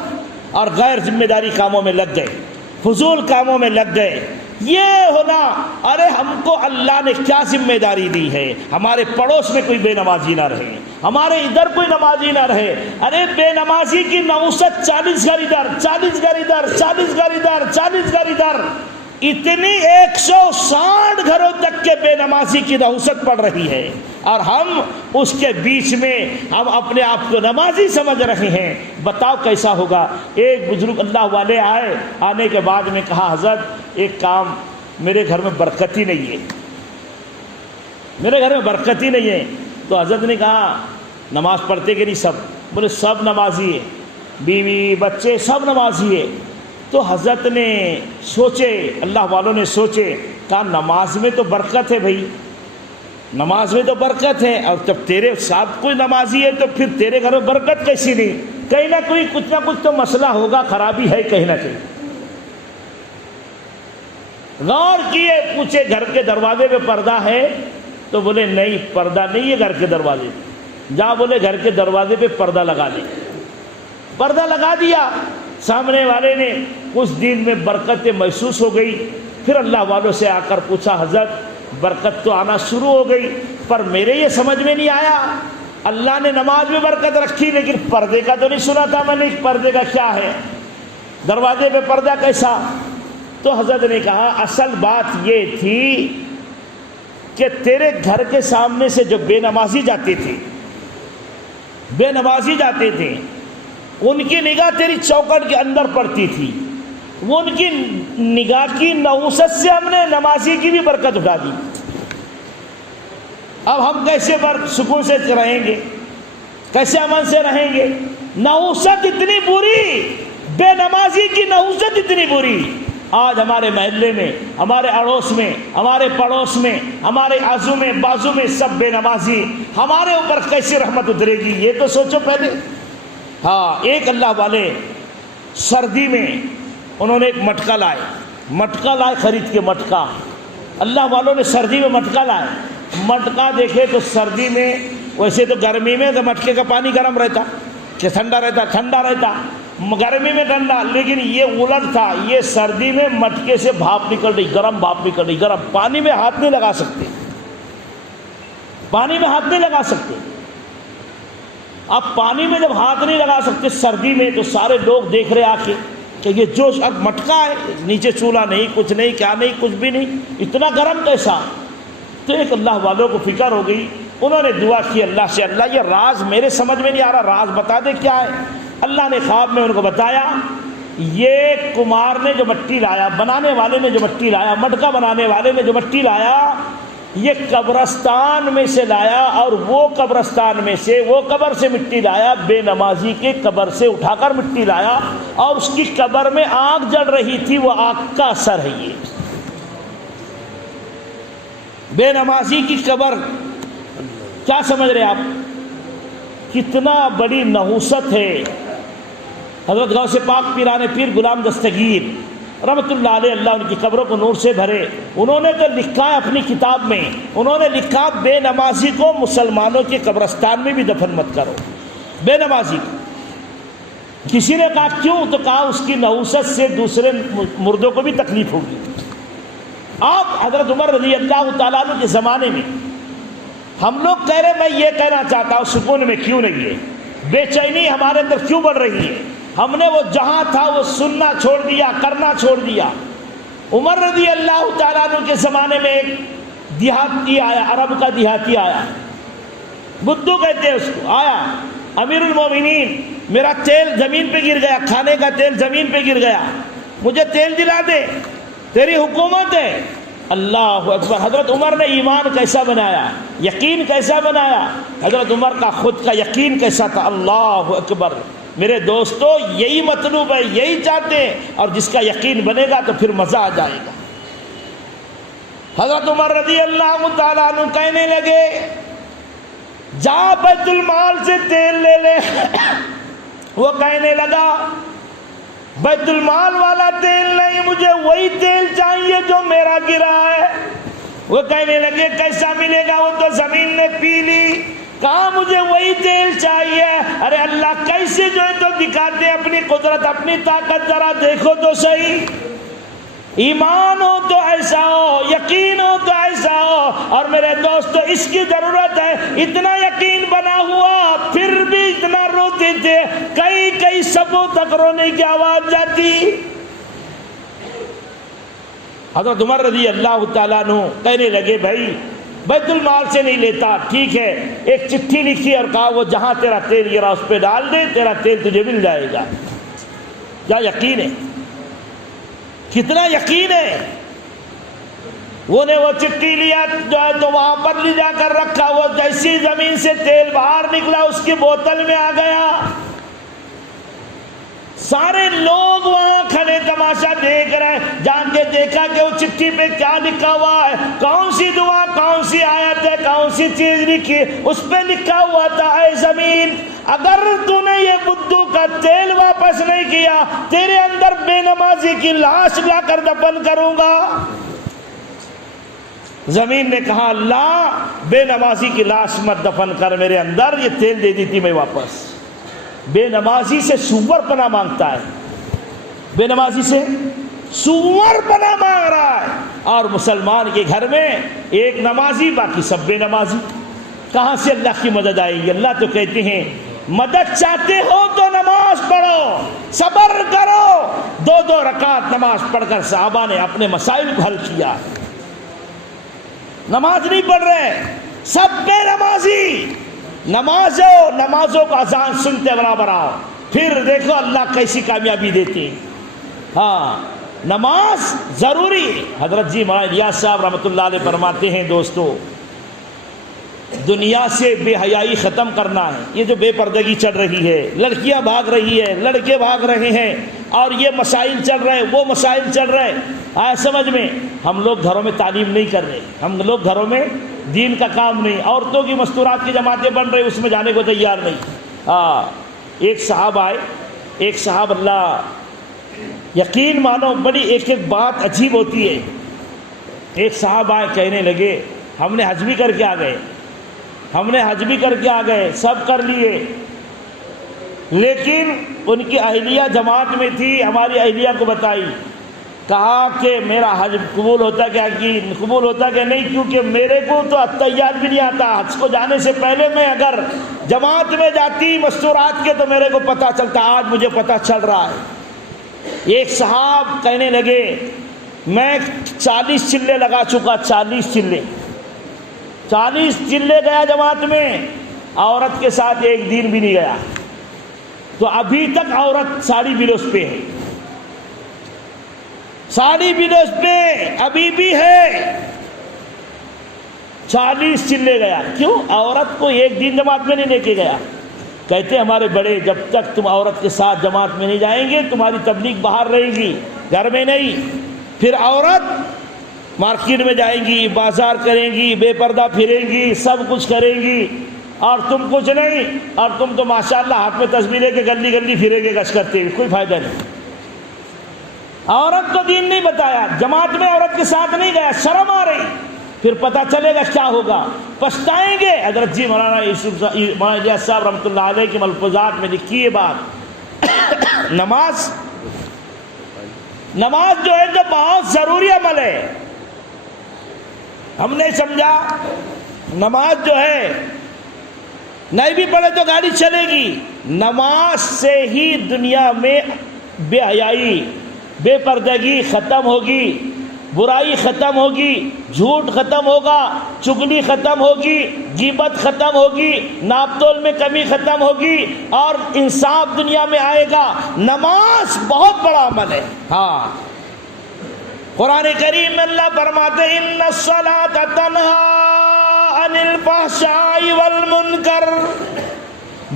اور غیر ذمہ داری کاموں میں لگ گئے، فضول کاموں میں لگ گئے۔ یہ ہونا، ارے ہم کو اللہ نے کیا ذمہ داری دی ہے؟ ہمارے پڑوس میں کوئی بے نمازی نہ رہے، ہمارے ادھر کوئی نمازی نہ رہے۔ ارے بے نمازی کی نوست 40 گھر ادھر، 40 گھر ادھر، 40 گھر ادھر، 40 گھر ادھر، اتنی 160 گھروں تک کے بے نمازی کی نحوست پڑ رہی ہے، اور ہم اس کے بیچ میں ہم اپنے آپ کو نمازی سمجھ رہے ہیں۔ بتاؤ کیسا ہوگا؟ ایک بزرگ اللہ والے آئے، آنے کے بعد میں کہا حضرت ایک کام، میرے گھر میں برکت ہی نہیں ہے، میرے گھر میں برکت ہی نہیں ہے۔ تو حضرت نے کہا نماز پڑھتے کہ نہیں؟ سب بولے سب نمازی ہے، بیوی بچے سب نمازی ہے۔ تو حضرت نے سوچے، اللہ والوں نے سوچے، کہا نماز میں تو برکت ہے بھائی، نماز میں تو برکت ہے، اور جب تیرے ساتھ کوئی نمازی ہے تو پھر تیرے گھر میں برکت کیسی نہیں؟ کہیں نہ کوئی کچھ نہ کچھ تو مسئلہ ہوگا، خرابی ہے کہیں نہ کہیں۔ غور کیے، پوچھے گھر کے دروازے پہ پردہ ہے؟ تو بولے نہیں پردہ نہیں ہے گھر کے دروازے پہ۔ جا بولے گھر کے دروازے پہ پردہ لگا دے، پردہ لگا دیا۔ سامنے والے نے کچھ دن میں برکتیں محسوس ہو گئی، پھر اللہ والوں سے آ کر پوچھا حضرت برکت تو آنا شروع ہو گئی، پر میرے یہ سمجھ میں نہیں آیا اللہ نے نماز میں برکت رکھی، لیکن پردے کا تو نہیں سنا تھا میں نے، پردے کا کیا ہے، دروازے پہ پردہ کیسا؟ تو حضرت نے کہا اصل بات یہ تھی کہ تیرے گھر کے سامنے سے جو بے نمازی جاتے تھے، ان کی نگاہ تیری چوکھٹ کے اندر پڑتی تھی، وہ ان کی نگاہ کی نحوست سے ہم نے نمازی کی بھی برکت اٹھا دی۔ اب ہم کیسے سکون سے رہیں گے، کیسے امن سے رہیں گے؟ نحوست اتنی بری، بے نمازی کی نحوست اتنی بری۔ آج ہمارے محلے میں، ہمارے اڑوس میں، ہمارے پڑوس میں، ہمارے آزو میں بازو میں سب بے نمازی، ہمارے اوپر کیسے رحمت اترے گی یہ تو سوچو پہلے۔ ہاں، ایک اللہ والے سردی میں انہوں نے ایک مٹکا لائے خرید کے، مٹکا اللہ والوں نے سردی میں مٹکا لائے۔ مٹکا دیکھے تو سردی میں، ویسے تو گرمی میں تو مٹکے کا پانی گرم رہتا کہ ٹھنڈا رہتا، گرمی میں ٹھنڈا، لیکن یہ الٹ تھا، یہ سردی میں مٹکے سے بھاپ نکل رہی، گرم بھاپ نکل رہی، گرم، پانی میں ہاتھ نہیں لگا سکتے۔ اب پانی میں جب ہاتھ نہیں لگا سکتے سردی میں، تو سارے لوگ دیکھ رہے آ کے کہ یہ جوش، اب مٹکا ہے، نیچے چولہا نہیں، کچھ نہیں، کیا نہیں، کچھ بھی نہیں، اتنا گرم کیسا؟ تو ایک اللہ والوں کو فکر ہو گئی، انہوں نے دعا کی اللہ سے، اللہ یہ راز میرے سمجھ میں نہیں آ رہا، راز بتا دے کیا ہے۔ اللہ نے خواب میں ان کو بتایا، یہ کمار نے جو مٹی لایا، بنانے والے نے جو مٹی لایا، مٹکا بنانے والے نے جو مٹی لایا، یہ قبرستان میں سے لایا، اور وہ قبرستان میں سے، وہ قبر سے مٹی لایا، بے نمازی کے قبر سے اٹھا کر مٹی لایا، اور اس کی قبر میں آگ جل رہی تھی، وہ آگ کا اثر ہے۔ یہ بے نمازی کی قبر، کیا سمجھ رہے آپ؟ کتنا بڑی نحوست ہے۔ حضرت غوث پاک پیران پیر غلام دستگیر رحمۃ اللہ علیہ، اللہ ان کی قبروں کو نور سے بھرے، انہوں نے تو لکھا ہے اپنی کتاب میں، انہوں نے لکھا بے نمازی کو مسلمانوں کے قبرستان میں بھی دفن مت کرو، بے نمازی کو۔ کسی نے کہا کیوں؟ تو کہا اس کی نحوست سے دوسرے مردوں کو بھی تکلیف ہوگی۔ آپ حضرت عمر رضی اللہ تعالیٰ عنہ کے زمانے میں ہم لوگ کہہ رہے، میں یہ کہنا چاہتا ہوں سکون میں کیوں نہیں ہے، بے چینی ہمارے اندر کیوں بڑھ رہی ہے؟ ہم نے وہ جہاں تھا وہ سننا چھوڑ دیا، کرنا چھوڑ دیا۔ عمر رضی اللہ تعالیٰ عنہ کے زمانے میں ایک دیہاتی آیا، عرب کا دیہاتی آیا، بدو کہتے ہیں اس کو، آیا، امیر المومنین میرا تیل زمین پہ گر گیا، کھانے کا تیل زمین پہ گر گیا، مجھے تیل دلا دے، تیری حکومت ہے۔ اللہ اکبر۔ حضرت عمر نے ایمان کیسا بنایا، یقین کیسا بنایا، حضرت عمر کا خود کا یقین کیسا تھا۔ اللہ اکبر۔ میرے دوستو یہی مطلوب ہے، یہی چاہتے ہیں، اور جس کا یقین بنے گا تو پھر مزہ آ جائے گا۔ حضرت عمر رضی اللہ تعالیٰ عنہ کہنے لگے جا بیت المال سے تیل لے لے۔ وہ کہنے لگا بیت المال والا تیل نہیں، مجھے وہی تیل چاہیے جو میرا گرا ہے۔ وہ کہنے لگے کیسا ملے گا، وہ تو زمین نے پی لی۔ کہا مجھے وہی تیل چاہیے۔ ارے اللہ کیسے جو ہے تو دکھاتے اپنی قدرت، اپنی طاقت، ذرا دیکھو تو صحیح۔ ایمان ہو تو ایسا ہو، یقین ہو تو ایسا ہو۔ اور میرے دوستو اس کی ضرورت ہے، اتنا یقین بنا ہوا پھر بھی اتنا روتے تھے، کئی صبوں تک رونے کی آواز جاتی۔ حضرت عمر رضی اللہ تعالیٰ عنہ کہنے لگے بھائی بیت المال سے نہیں لیتا، ٹھیک ہے، ایک چٹھی لکھی اور کہا وہ جہاں تیرا تیل گرا اس پہ ڈال دے، تیرا تیل تجھے مل جائے گا۔ کیا یقین ہے، کتنا یقین ہے۔ وہ نے وہ چٹھی لیا جو ہے تو وہاں پر لے جا کر رکھا، وہ جیسی زمین سے تیل باہر نکلا اس کی بوتل میں آ گیا۔ سارے لوگ وہاں کھڑے تماشا دیکھ رہے، جان کے دیکھا کہ وہ چٹھی پہ کیا لکھا ہوا ہے، کون سی دعا، کون سی آیت ہے، کون سی چیز لکھی۔ اس پہ لکھا ہوا تھا اے زمین اگر تو نے یہ بدو کا تیل واپس نہیں کیا، تیرے اندر بے نمازی کی لاش لا کر دفن کروں گا۔ زمین نے کہا اللہ بے نمازی کی لاش مت دفن کر میرے اندر، یہ تیل دے دی تھی میں واپس۔ بے نمازی سے سور پناہ مانگتا ہے، بے نمازی سے سور پناہ مانگ رہا ہے، اور مسلمان کے گھر میں ایک نمازی باقی سب بے نمازی۔ کہاں سے اللہ کی مدد آئے گی؟ اللہ تو کہتے ہیں مدد چاہتے ہو تو نماز پڑھو، صبر کرو۔ 2 رکعت نماز پڑھ کر صحابہ نے اپنے مسائل کو حل کیا۔ نماز نہیں پڑھ رہے، سب بے نمازی، نمازوں کا اذان سنتے برابر آؤ، پھر دیکھو اللہ کیسی کامیابی دیتے ہیں۔ ہاں نماز ضروری ہے۔ حضرت جی مولانا الیاس صاحب رحمۃ اللہ علیہ فرماتے ہیں دوستو، دنیا سے بے حیائی ختم کرنا ہے۔ یہ جو بے پردگی چل رہی ہے، لڑکیاں بھاگ رہی ہے، لڑکے بھاگ رہے ہیں، اور یہ مسائل چل رہے ہیں، وہ مسائل چل رہے ہیں، آئے سمجھ میں؟ ہم لوگ گھروں میں تعلیم نہیں کر رہے، ہم لوگ گھروں میں دین کا کام نہیں، عورتوں کی مستورات کی جماعتیں بن رہی، اس میں جانے کو تیار نہیں۔ ایک صاحب آئے، ایک صاحب، اللہ یقین مانو بڑی ایک بات عجیب ہوتی ہے۔ ایک صاحب آئے، کہنے لگے ہم نے حج بھی کر کے آ گئے، سب کر لیے، لیکن ان کی اہلیہ جماعت میں تھی، ہماری اہلیہ کو بتائی، کہا کہ میرا حج قبول ہوتا کہ نہیں، کیونکہ میرے کو تو التحیات بھی نہیں آتا، حج کو جانے سے پہلے میں اگر جماعت میں جاتی مستورات کے تو میرے کو پتہ چلتا، آج مجھے پتہ چل رہا ہے۔ ایک صاحب کہنے لگے میں 40 چلے لگا چکا، 40 چلے گیا جماعت میں، عورت کے ساتھ ایک دن بھی نہیں گیا، تو ابھی تک عورت ساڑی بلوز پہ ہے، ساڑی بلوز پہ ابھی بھی ہے، 40 چلے گیا، کیوں؟ عورت کو ایک دن جماعت میں نہیں لے کے گیا۔ کہتے ہمارے بڑے جب تک تم عورت کے ساتھ جماعت میں نہیں جائیں گے تمہاری تبلیغ باہر رہے گی، گھر میں نہیں۔ پھر عورت مارکیٹ میں جائیں گی، بازار کریں گی، بے پردہ پھریں گی، سب کچھ کریں گی، اور تم کچھ نہیں، اور تم تو ماشاءاللہ ہاتھ میں تسبیح لے کے گلی گلی پھریں گے گشت کرتے ہوئے، کوئی فائدہ نہیں۔ عورت کو دین نہیں بتایا، جماعت میں عورت کے ساتھ نہیں گیا، شرم آ رہی، پھر پتہ چلے گا کیا ہوگا، پچھتائیں گے۔ حضرت جی مولانا الیاس صاحب رحمۃ اللہ علیہ کے ملفوظات میں لکھی یہ بات، نماز جو ہے تو بہت ضروری عمل ہے۔ ہم نے سمجھا نماز جو ہے نہیں بھی پڑھے تو گاڑی چلے گی، نماز سے ہی دنیا میں بے حیائی، بے پردگی ختم ہوگی، برائی ختم ہوگی، جھوٹ ختم ہوگا، چغلی ختم ہوگی، غیبت ختم ہوگی، ناپ تول میں کمی ختم ہوگی، اور انصاف دنیا میں آئے گا۔ نماز بہت بڑا عمل ہے۔ ہاں قرآن کریم میں اللہ فرماتے ہیں ان الصلاۃ تنہی عن الفحشاء والمنکر،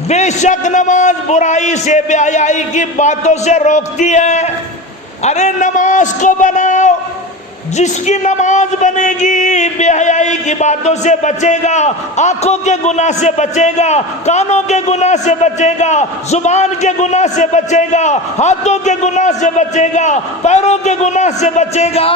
بے شک نماز برائی سے، بے حیائی کی باتوں سے روکتی ہے۔ ارے نماز کو بناؤ، جس کی نماز بنے گی بے حیائی کی باتوں سے بچے گا، آنکھوں کے گناہ سے بچے گا، کانوں کے گناہ سے بچے گا، زبان کے گناہ سے بچے گا، ہاتھوں کے گناہ سے بچے گا، پیروں کے گناہ سے بچے گا۔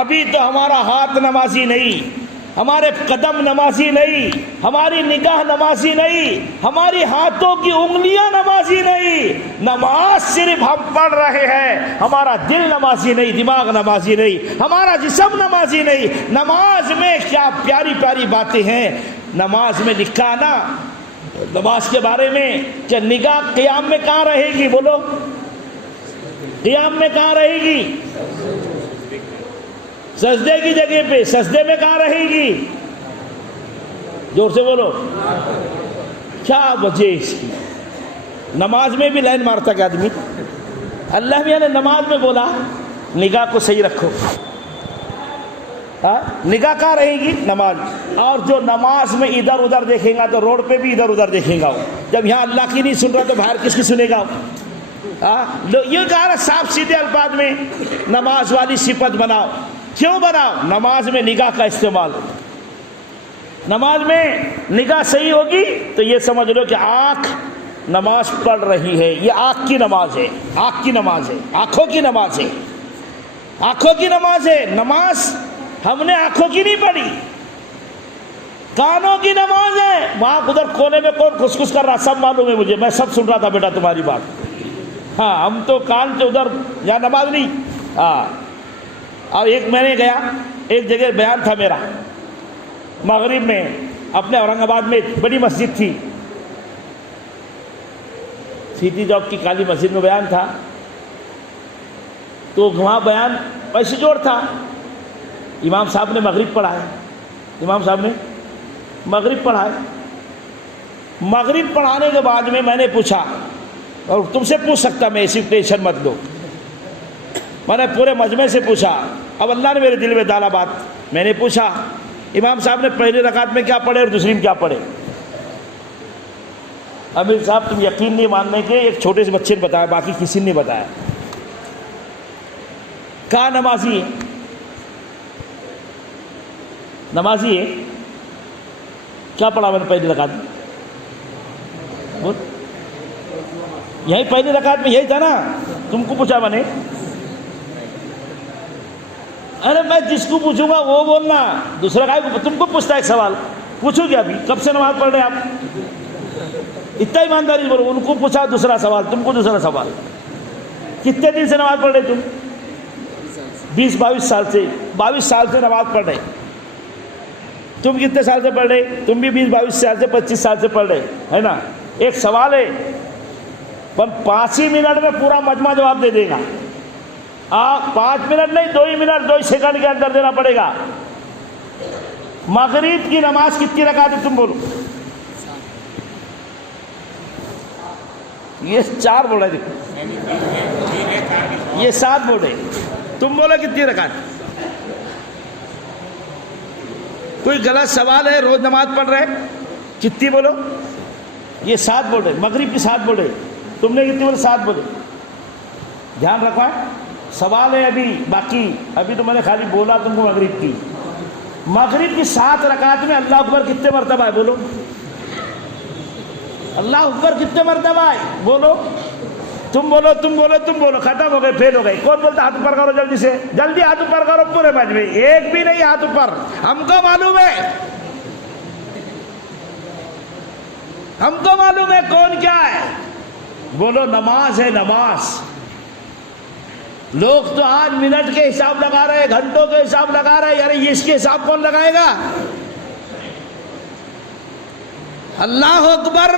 ابھی تو ہمارا ہاتھ نمازی نہیں، ہمارے قدم نمازی نہیں، ہماری نگاہ نمازی نہیں، ہماری ہاتھوں کی انگلیاں نمازی نہیں، نماز صرف ہم پڑھ رہے ہیں، ہمارا دل نمازی نہیں، دماغ نمازی نہیں، ہمارا جسم نمازی نہیں۔ نماز میں کیا پیاری پیاری باتیں ہیں۔ نماز میں لکھا نا نماز کے بارے میں کہ نگاہ قیام میں کہاں رہے گی؟ بولو، قیام میں کہاں رہے گی؟ سجدے کی جگہ پہ۔ سجدے میں کہاں رہے گی؟ زور سے بولو، کیا وجہ اس کی؟ نماز میں بھی لائن مارتا کہ آدمی، اللہ میاں نے نماز میں بولا نگاہ کو صحیح رکھو۔ نگاہ کہاں رہے گی؟ نماز۔ اور جو نماز میں ادھر ادھر دیکھیں گا تو روڈ پہ بھی ادھر ادھر دیکھیں گا، جب یہاں اللہ کی نہیں سن رہا تو باہر کس کی سنے گا؟ یہ کہا رہا صاف سیدھے الفاظ میں نماز والی صفت بناؤ۔ کیوں بناؤ؟ نماز میں نگاہ کا استعمال ہو۔ نماز میں نگاہ صحیح ہوگی تو یہ سمجھ لو کہ آنکھ نماز پڑھ رہی ہے، یہ آنکھ کی نماز ہے، آنکھ کی نماز ہے، آنکھوں کی نماز ہے، آنکھوں کی نماز ہے۔ نماز ہم نے آنکھوں کی نہیں پڑھی، کانوں کی نماز ہے۔ وہاں ادھر کونے میں کون کھس کھس کر رہا سب معلوم ہے مجھے، میں سب سن رہا تھا بیٹا تمہاری بات۔ ہاں ہم تو کان سے ادھر یہاں نماز نہیں۔ ہاں اور ایک میں نے گیا، ایک جگہ بیان تھا میرا، مغرب میں اپنے اورنگ آباد میں ایک بڑی مسجد تھی، سیٹی چوک کی کالی مسجد میں بیان تھا، تو وہاں بیان ایسے جوڑ تھا، امام صاحب نے مغرب پڑھائے، امام صاحب نے مغرب پڑھائے، مغرب پڑھانے کے بعد میں نے پوچھا، اور تم سے پوچھ سکتا میں، ایسی ٹینشن مت لو، میں نے پورے مجمع سے پوچھا، اب اللہ نے میرے دل میں ڈالا بات، میں نے پوچھا امام صاحب نے پہلی رکعت میں کیا پڑھے اور دوسری میں کیا پڑھے؟ امیر صاحب تم یقین نہیں ماننے کے، ایک چھوٹے سے بچے نے بتایا، باقی کسی نے نہیں بتایا، کہا نمازی ہے، نمازی ہے، کیا پڑھا میں نے پہلی رکعت میں؟ بول، یہی پہلی رکعت میں یہی تھا نا، تم کو پوچھا میں نے، ارے میں جس کو پوچھوں گا وہ بولنا، دوسرا کا تم کو پوچھتا ہے ایک سوال، پوچھو گیا ابھی کب سے نماز پڑھ رہے آپ؟ اتنا ایمانداری بولو، ان کو پوچھا دوسرا سوال، تم کو دوسرا سوال، کتنے دن سے نماز پڑھ رہے تم؟ 20-22 سال سے، 22 سال سے نماز پڑھ رہے، تم کتنے سال سے پڑھ رہے؟ تم بھی 20-22 سال سے 25 سال سے پڑھ رہے ہے نا؟ ایک سوال ہے، 5 ہی منٹ میں پورا مجمع جواب دے دے گا، 5 منٹ نہیں، 2 ہی منٹ 2 ہی سیکنڈ کے اندر دینا پڑے گا۔ مغرب کی نماز کتنی رکعت ہے تم بولو؟ یہ 4 بول رہے، دیکھو یہ 7 بول رہے، تم بولو کتنی رکعت؟ کوئی غلط سوال ہے؟ روز نماز پڑھ رہے کتنی بولو؟ یہ 7 بول رہے، مغرب کی 7 بول رہے، تم نے کتنی بولے؟ 7 بولے، دھیان رکھو ہے، سوال ہے ابھی باقی، ابھی تو میں نے خالی بولا تم کو مغرب کی، مغرب کی 7 رکعت میں اللہ اکبر کتنے مرتبہ ہے بولو؟ اللہ اکبر کتنے مرتبہ ہے بولو؟ تم بولو، تم بولو، تم بولو، ختم ہو گئے، فیل ہو گئے، کون بولتا ہاتھ اوپر کرو جلدی سے، جلدی ہاتھ اوپر کرو پورے مجمع، ایک بھی نہیں ہاتھ اوپر، ہم کو معلوم ہے، ہم کو معلوم ہے کون کیا ہے، بولو نماز ہے، نماز۔ لوگ تو آج منٹ کے حساب لگا رہے، گھنٹوں کے حساب لگا رہے، یار اس کے حساب کون لگائے گا؟ اللہ اکبر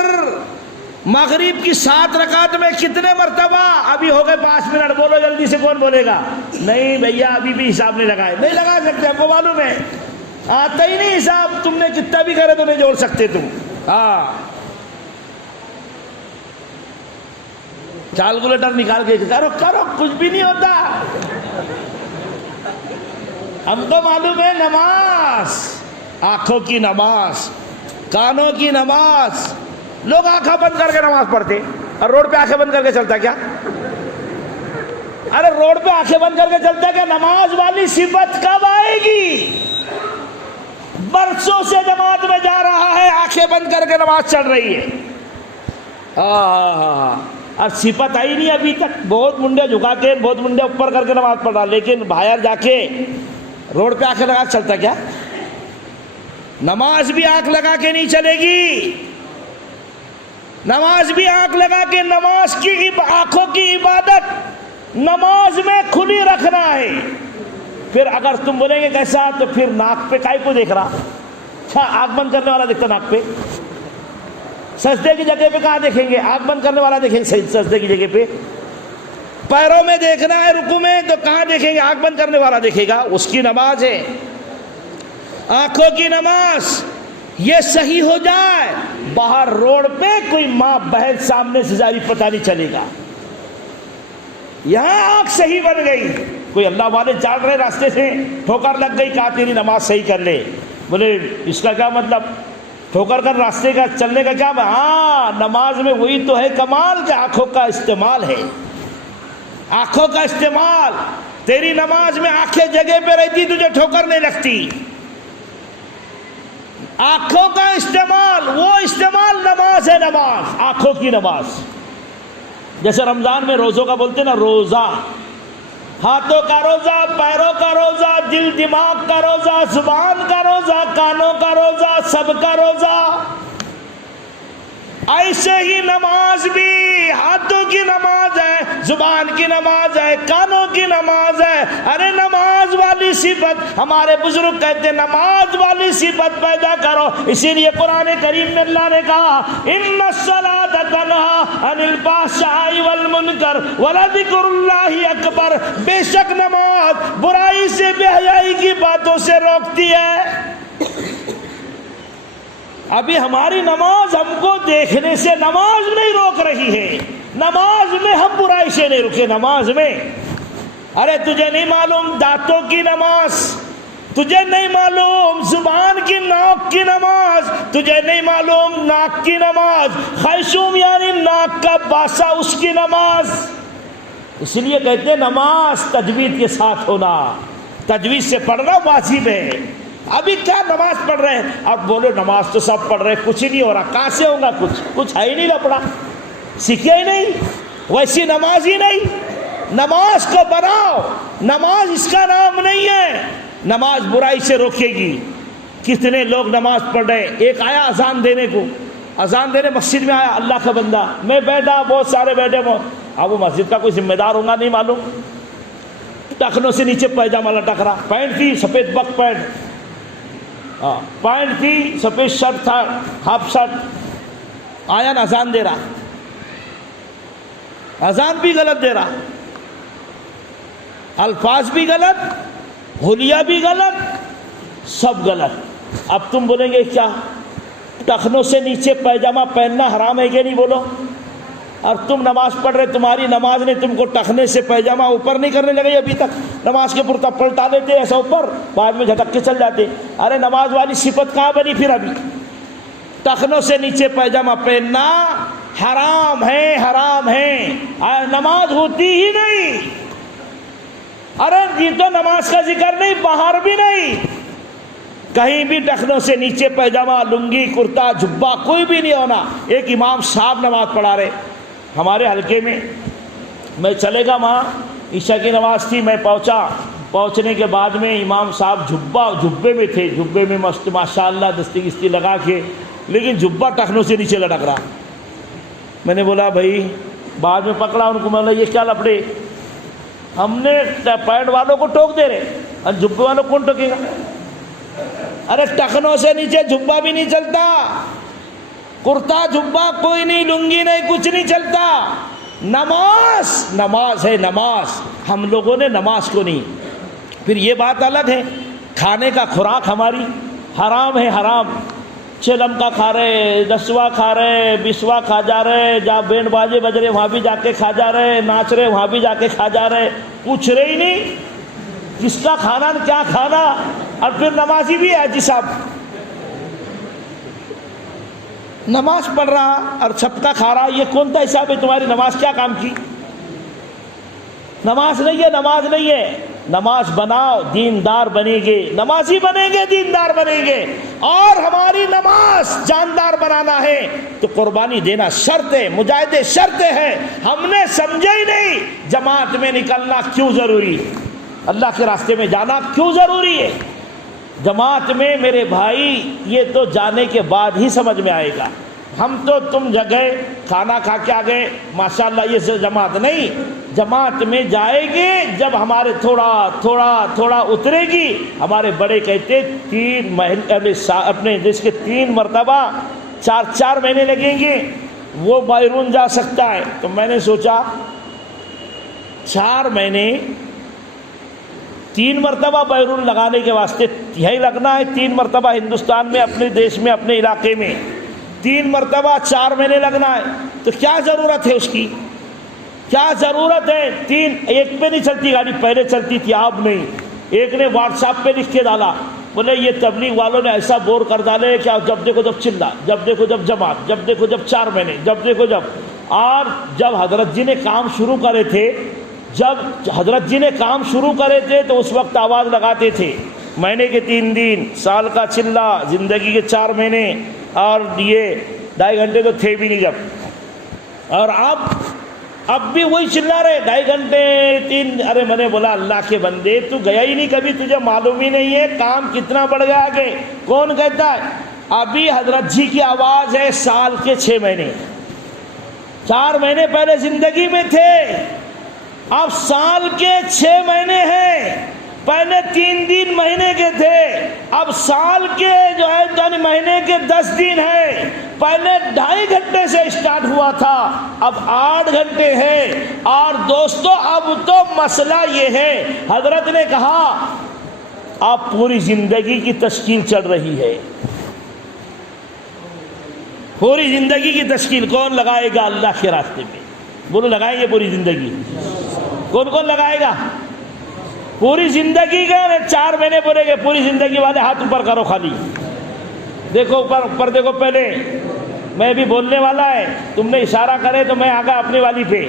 مغرب کی 7 رکعت میں کتنے مرتبہ؟ ابھی ہو گئے 5 منٹ، بولو جلدی سے، کون بولے گا؟ نہیں بھیا ابھی بھی حساب نہیں لگائے، نہیں لگا سکتے، ہم کو معلوم ہے، آتا ہی نہیں حساب، تم نے کتنا بھی کرے تو نہیں جوڑ سکتے تم، ہاں کیلکولیٹر نکال کے کرو کرو، کچھ بھی نہیں ہوتا، ہم کو معلوم ہے نماز، آنکھوں کی نماز، کانوں کی نماز۔ لوگ آنکھیں بند کر کے نماز پڑھتے، اور روڈ پہ آنکھیں بند کر کے چلتا کیا؟ ارے روڈ پہ آنکھیں بند کر کے چلتا کیا؟ نماز والی صفت کب آئے گی؟ برسوں سے جماعت میں جا رہا ہے، آنکھیں بند کر کے نماز چل رہی ہے، اور صفت آئی نہیں ابھی تک، بہت منڈے جھکا کے، بہت منڈے اوپر کر کے نماز پڑھ رہا، لیکن باہر جا کے روڈ پہ آنکھیں لگا کے چلتا کیا؟ نماز بھی آنکھ لگا کے نہیں چلے گی، نماز بھی آنکھ لگا کے، نماز کی آنکھوں کی عبادت نماز میں کھلی رکھنا ہے۔ پھر اگر تم بولیں گے کیسا، تو پھر ناک پہ کائی کو دیکھ رہا؟ اچھا آنکھ بند کرنے والا دیکھتا ناک پہ، سجدے کی جگہ پہ کہاں دیکھیں گے؟ آنکھ بند کرنے والا دیکھیں گے سجدے کی جگہ پہ، پیروں میں دیکھنا ہے رکوع میں تو کہاں دیکھیں گے؟ آنکھ بند کرنے والا دیکھے گا، اس کی نماز ہے۔ آنکھوں کی نماز یہ صحیح ہو جائے، باہر روڈ پہ کوئی ماں بہن سامنے سے جاری پتہ نہیں چلے گا، یہاں آنکھ صحیح بن گئی، کوئی اللہ والے چل رہے راستے سے، ٹھوکر لگ گئی، کہا تیری نماز صحیح کر لے، بولے اس کا کیا مطلب؟ ٹھوکر کر راستے کا چلنے کا کیا؟ ہاں نماز میں وہی تو ہے کمال کہ آنکھوں کا استعمال ہے، آنکھوں کا استعمال۔ تیری نماز میں آنکھیں جگہ پہ رہتی، تجھے ٹھوکر نہیں لگتی، آنکھوں کا استعمال، وہ استعمال نماز ہے، نماز آنکھوں کی نماز۔ جیسے رمضان میں روزوں کا بولتے نا، روزہ، ہاتھوں کا روزہ، پیروں کا روزہ، دل دماغ کا روزہ، زبان کا روزہ، کانوں کا روزہ، سب کا روزہ۔ ایسے ہی نماز بھی ہاتھوں کی نماز ہے، زبان کی نماز ہے، کانوں کی نماز ہے۔ ارے نماز والی صفت، ہمارے بزرگ کہتے ہیں نماز والی صفت پیدا کرو۔ اسی لیے قرآن کریم میں اللہ نے کہا ان الصلاۃ تنہی عن الفحشاء والمنکر ولذکر اللہ اکبر، بے شک نماز برائی سے، بے حیائی کی باتوں سے روکتی ہے۔ ابھی ہماری نماز ہم کو دیکھنے سے نماز نہیں روک رہی ہے، نماز میں ہم برائی سے نہیں رکے۔ نماز میں ارے تجھے نہیں معلوم دانتوں کی نماز، تجھے نہیں معلوم زبان کی ناک کی نماز، تجھے نہیں معلوم ناک کی نماز، خیشوم یعنی ناک کا باسا اس کی نماز۔ اس لیے کہتے ہیں نماز تجوید کے ساتھ ہونا، تجوید سے پڑھنا واجب ہے۔ ابھی کیا نماز پڑھ رہے ہیں، اب بولو نماز تو سب پڑھ رہے ہیں، کچھ ہی نہیں ہو رہا، کہاں سے ہوگا کچھ ہے ہی نہیں، لپڑا سیکھے ہی نہیں، ویسی نماز ہی نہیں۔ نماز کو بناؤ، نماز اس کا نام نہیں ہے، نماز برائی سے روکے گی۔ کتنے لوگ نماز پڑھ رہے، ایک آیا اذان دینے کو، اذان دینے مسجد میں آیا، اللہ کا بندہ، میں بیٹھا، بہت سارے بیٹھے، اب وہ مسجد کا کوئی ذمہ دار ہوگا نہیں معلوم، ٹخنوں سے نیچے پیجامہ لٹک رہا، پینٹ تھی سفید بک پینٹ، پینٹ تھی سفید شرٹ تھا، ہاف شرٹ، آیا نا اذان دے رہا، اذان بھی غلط دے رہا، الفاظ بھی غلط، حلیہ بھی غلط، سب غلط۔ اب تم بولیں گے کیا ٹخنوں سے نیچے پیجامہ پہننا حرام ہے کہ نہیں؟ بولو۔ اور تم نماز پڑھ رہے، تمہاری نماز نے تم کو ٹخنے سے پیجامہ اوپر نہیں کرنے لگے، ابھی تک نماز کے پرتا پلٹا دیتے ایسا اوپر، بعد میں جھٹک کے چل جاتے۔ ارے نماز والی صفت کہاں بنی پھر؟ ابھی ٹخنوں سے نیچے پیجامہ پہننا حرام ہے، حرام ہے، نماز ہوتی ہی نہیں۔ ارے یہ تو نماز کا ذکر نہیں، باہر بھی نہیں، کہیں بھی ٹخنوں سے نیچے پیجامہ، لنگی، کرتا، جبہ کوئی بھی نہیں ہونا۔ ایک امام صاحب نماز پڑھا رہے ہمارے حلقے میں، میں چلے گا وہاں، عشاء کی نماز تھی، میں پہنچنے کے بعد میں امام صاحب جبے میں تھے، جبے میں مست ماشاءاللہ دستی گستی لگا کے، لیکن جبہ ٹخنوں سے نیچے لٹک رہا۔ میں نے بولا بھائی، بعد میں پکڑا ان کو، میں بولا یہ کیا لپڑے، ہم نے پینٹ والوں کو ٹوک دے رہے اور جبے والوں کو کون ٹوکے گا؟ ارے ٹخنوں سے نیچے جبہ بھی نہیں چلتا، کرتا جبہ کوئی نہیں، لنگی نہیں، کچھ نہیں چلتا۔ نماز ہے، نماز، ہم لوگوں نے نماز کو نہیں۔ پھر یہ بات الگ ہے، کھانے کا خوراک ہماری حرام ہے، حرام، چلم کا کھا رہے، دسواں کھا رہے، بیسواں کھا جا رہے، جہاں بینڈ باجے بج رہے وہاں بھی جا کے کھا جا رہے، ناچ رہے وہاں بھی جا کے کھا جا رہے، پوچھ رہے ہی نہیں کس کا کھانا کیا کھانا۔ اور پھر نمازی بھی ہے جی صاحب، نماز پڑھ رہا اور چھپکا کھا رہا، یہ کون سا حساب ہے؟ تمہاری نماز کیا کام کی؟ نماز نہیں ہے، نماز نہیں ہے۔ نماز بناؤ، دیندار بنیں گے، نمازی بنیں گے، دیندار بنیں گے۔ اور ہماری نماز جاندار بنانا ہے تو قربانی دینا شرط ہے، مجاہدے شرط ہے۔ ہم نے سمجھا ہی نہیں جماعت میں نکلنا کیوں ضروری، اللہ کے راستے میں جانا کیوں ضروری ہے۔ جماعت میں میرے بھائی یہ تو جانے کے بعد ہی سمجھ میں آئے گا۔ ہم تو تم جگہ کھانا کھا کے آ گئے ماشاءاللہ، یہ جماعت نہیں۔ جماعت میں جائے گے جب ہمارے تھوڑا اترے گی۔ ہمارے بڑے کہتے 3 مہینے اپنے جس کے 3 مرتبہ 4 مہینے لگیں گے وہ بیرون جا سکتا ہے۔ تو میں نے سوچا 4 مہینے 3 مرتبہ بیرون لگانے کے واسطے یہی لگنا ہے، 3 مرتبہ ہندوستان میں، اپنے دیش میں، اپنے علاقے میں 3 مرتبہ 4 مہینے لگنا ہے۔ تو کیا ضرورت ہے اس کی، کیا ضرورت ہے؟ 3 ایک پہ نہیں چلتی گاڑی، پہلے چلتی تھی، اب نہیں۔ ایک نے واٹس ایپ پہ لکھ کے ڈالا، بولے یہ تبلیغ والوں نے ایسا بور کر ڈالے کہ جب دیکھو جب چلا، جب دیکھو جب جماعت، جب دیکھو جب 4 مہینے، جب دیکھو جب۔ اور جب حضرت جی نے کام شروع کرے تھے، تو اس وقت آواز لگاتے تھے مہینے کے 3 دن، سال کا چلا، زندگی کے 4 مہینے، اور یہ 2.5 گھنٹے تو تھے بھی نہیں جب۔ اور اب بھی وہی چلا رہے 2.5 گھنٹے 3۔ ارے میں نے بولا اللہ کے بندے تو گیا ہی نہیں کبھی، تجھے معلوم ہی نہیں ہے کام کتنا بڑھ گیا آگے۔ کون کہتا ہے؟ ابھی حضرت جی کی آواز ہے سال کے 6 مہینے، 4 مہینے پہلے زندگی میں تھے، اب سال کے 6 مہینے ہیں، پہلے 3 دن مہینے کے تھے، اب سال کے جو ہے یعنی مہینے کے 10 دن ہیں، پہلے 2.5 گھنٹے سے اسٹارٹ ہوا تھا، اب 8 گھنٹے ہیں۔ اور دوستو اب تو مسئلہ یہ ہے، حضرت نے کہا اب پوری زندگی کی تشکیل چل رہی ہے، پوری زندگی کی تشکیل کون لگائے گا اللہ کے راستے میں؟ بولو لگائیں گے پوری زندگی؟ کون کون لگائے گا پوری زندگی کا؟ 4 مہینے پورے گے، پوری زندگی والے ہاتھ اوپر کرو خالی، دیکھو اوپر دیکھو، پہلے میں بھی بولنے والا ہے، تم نے اشارہ کرے تو میں آگا اپنی والی پہ۔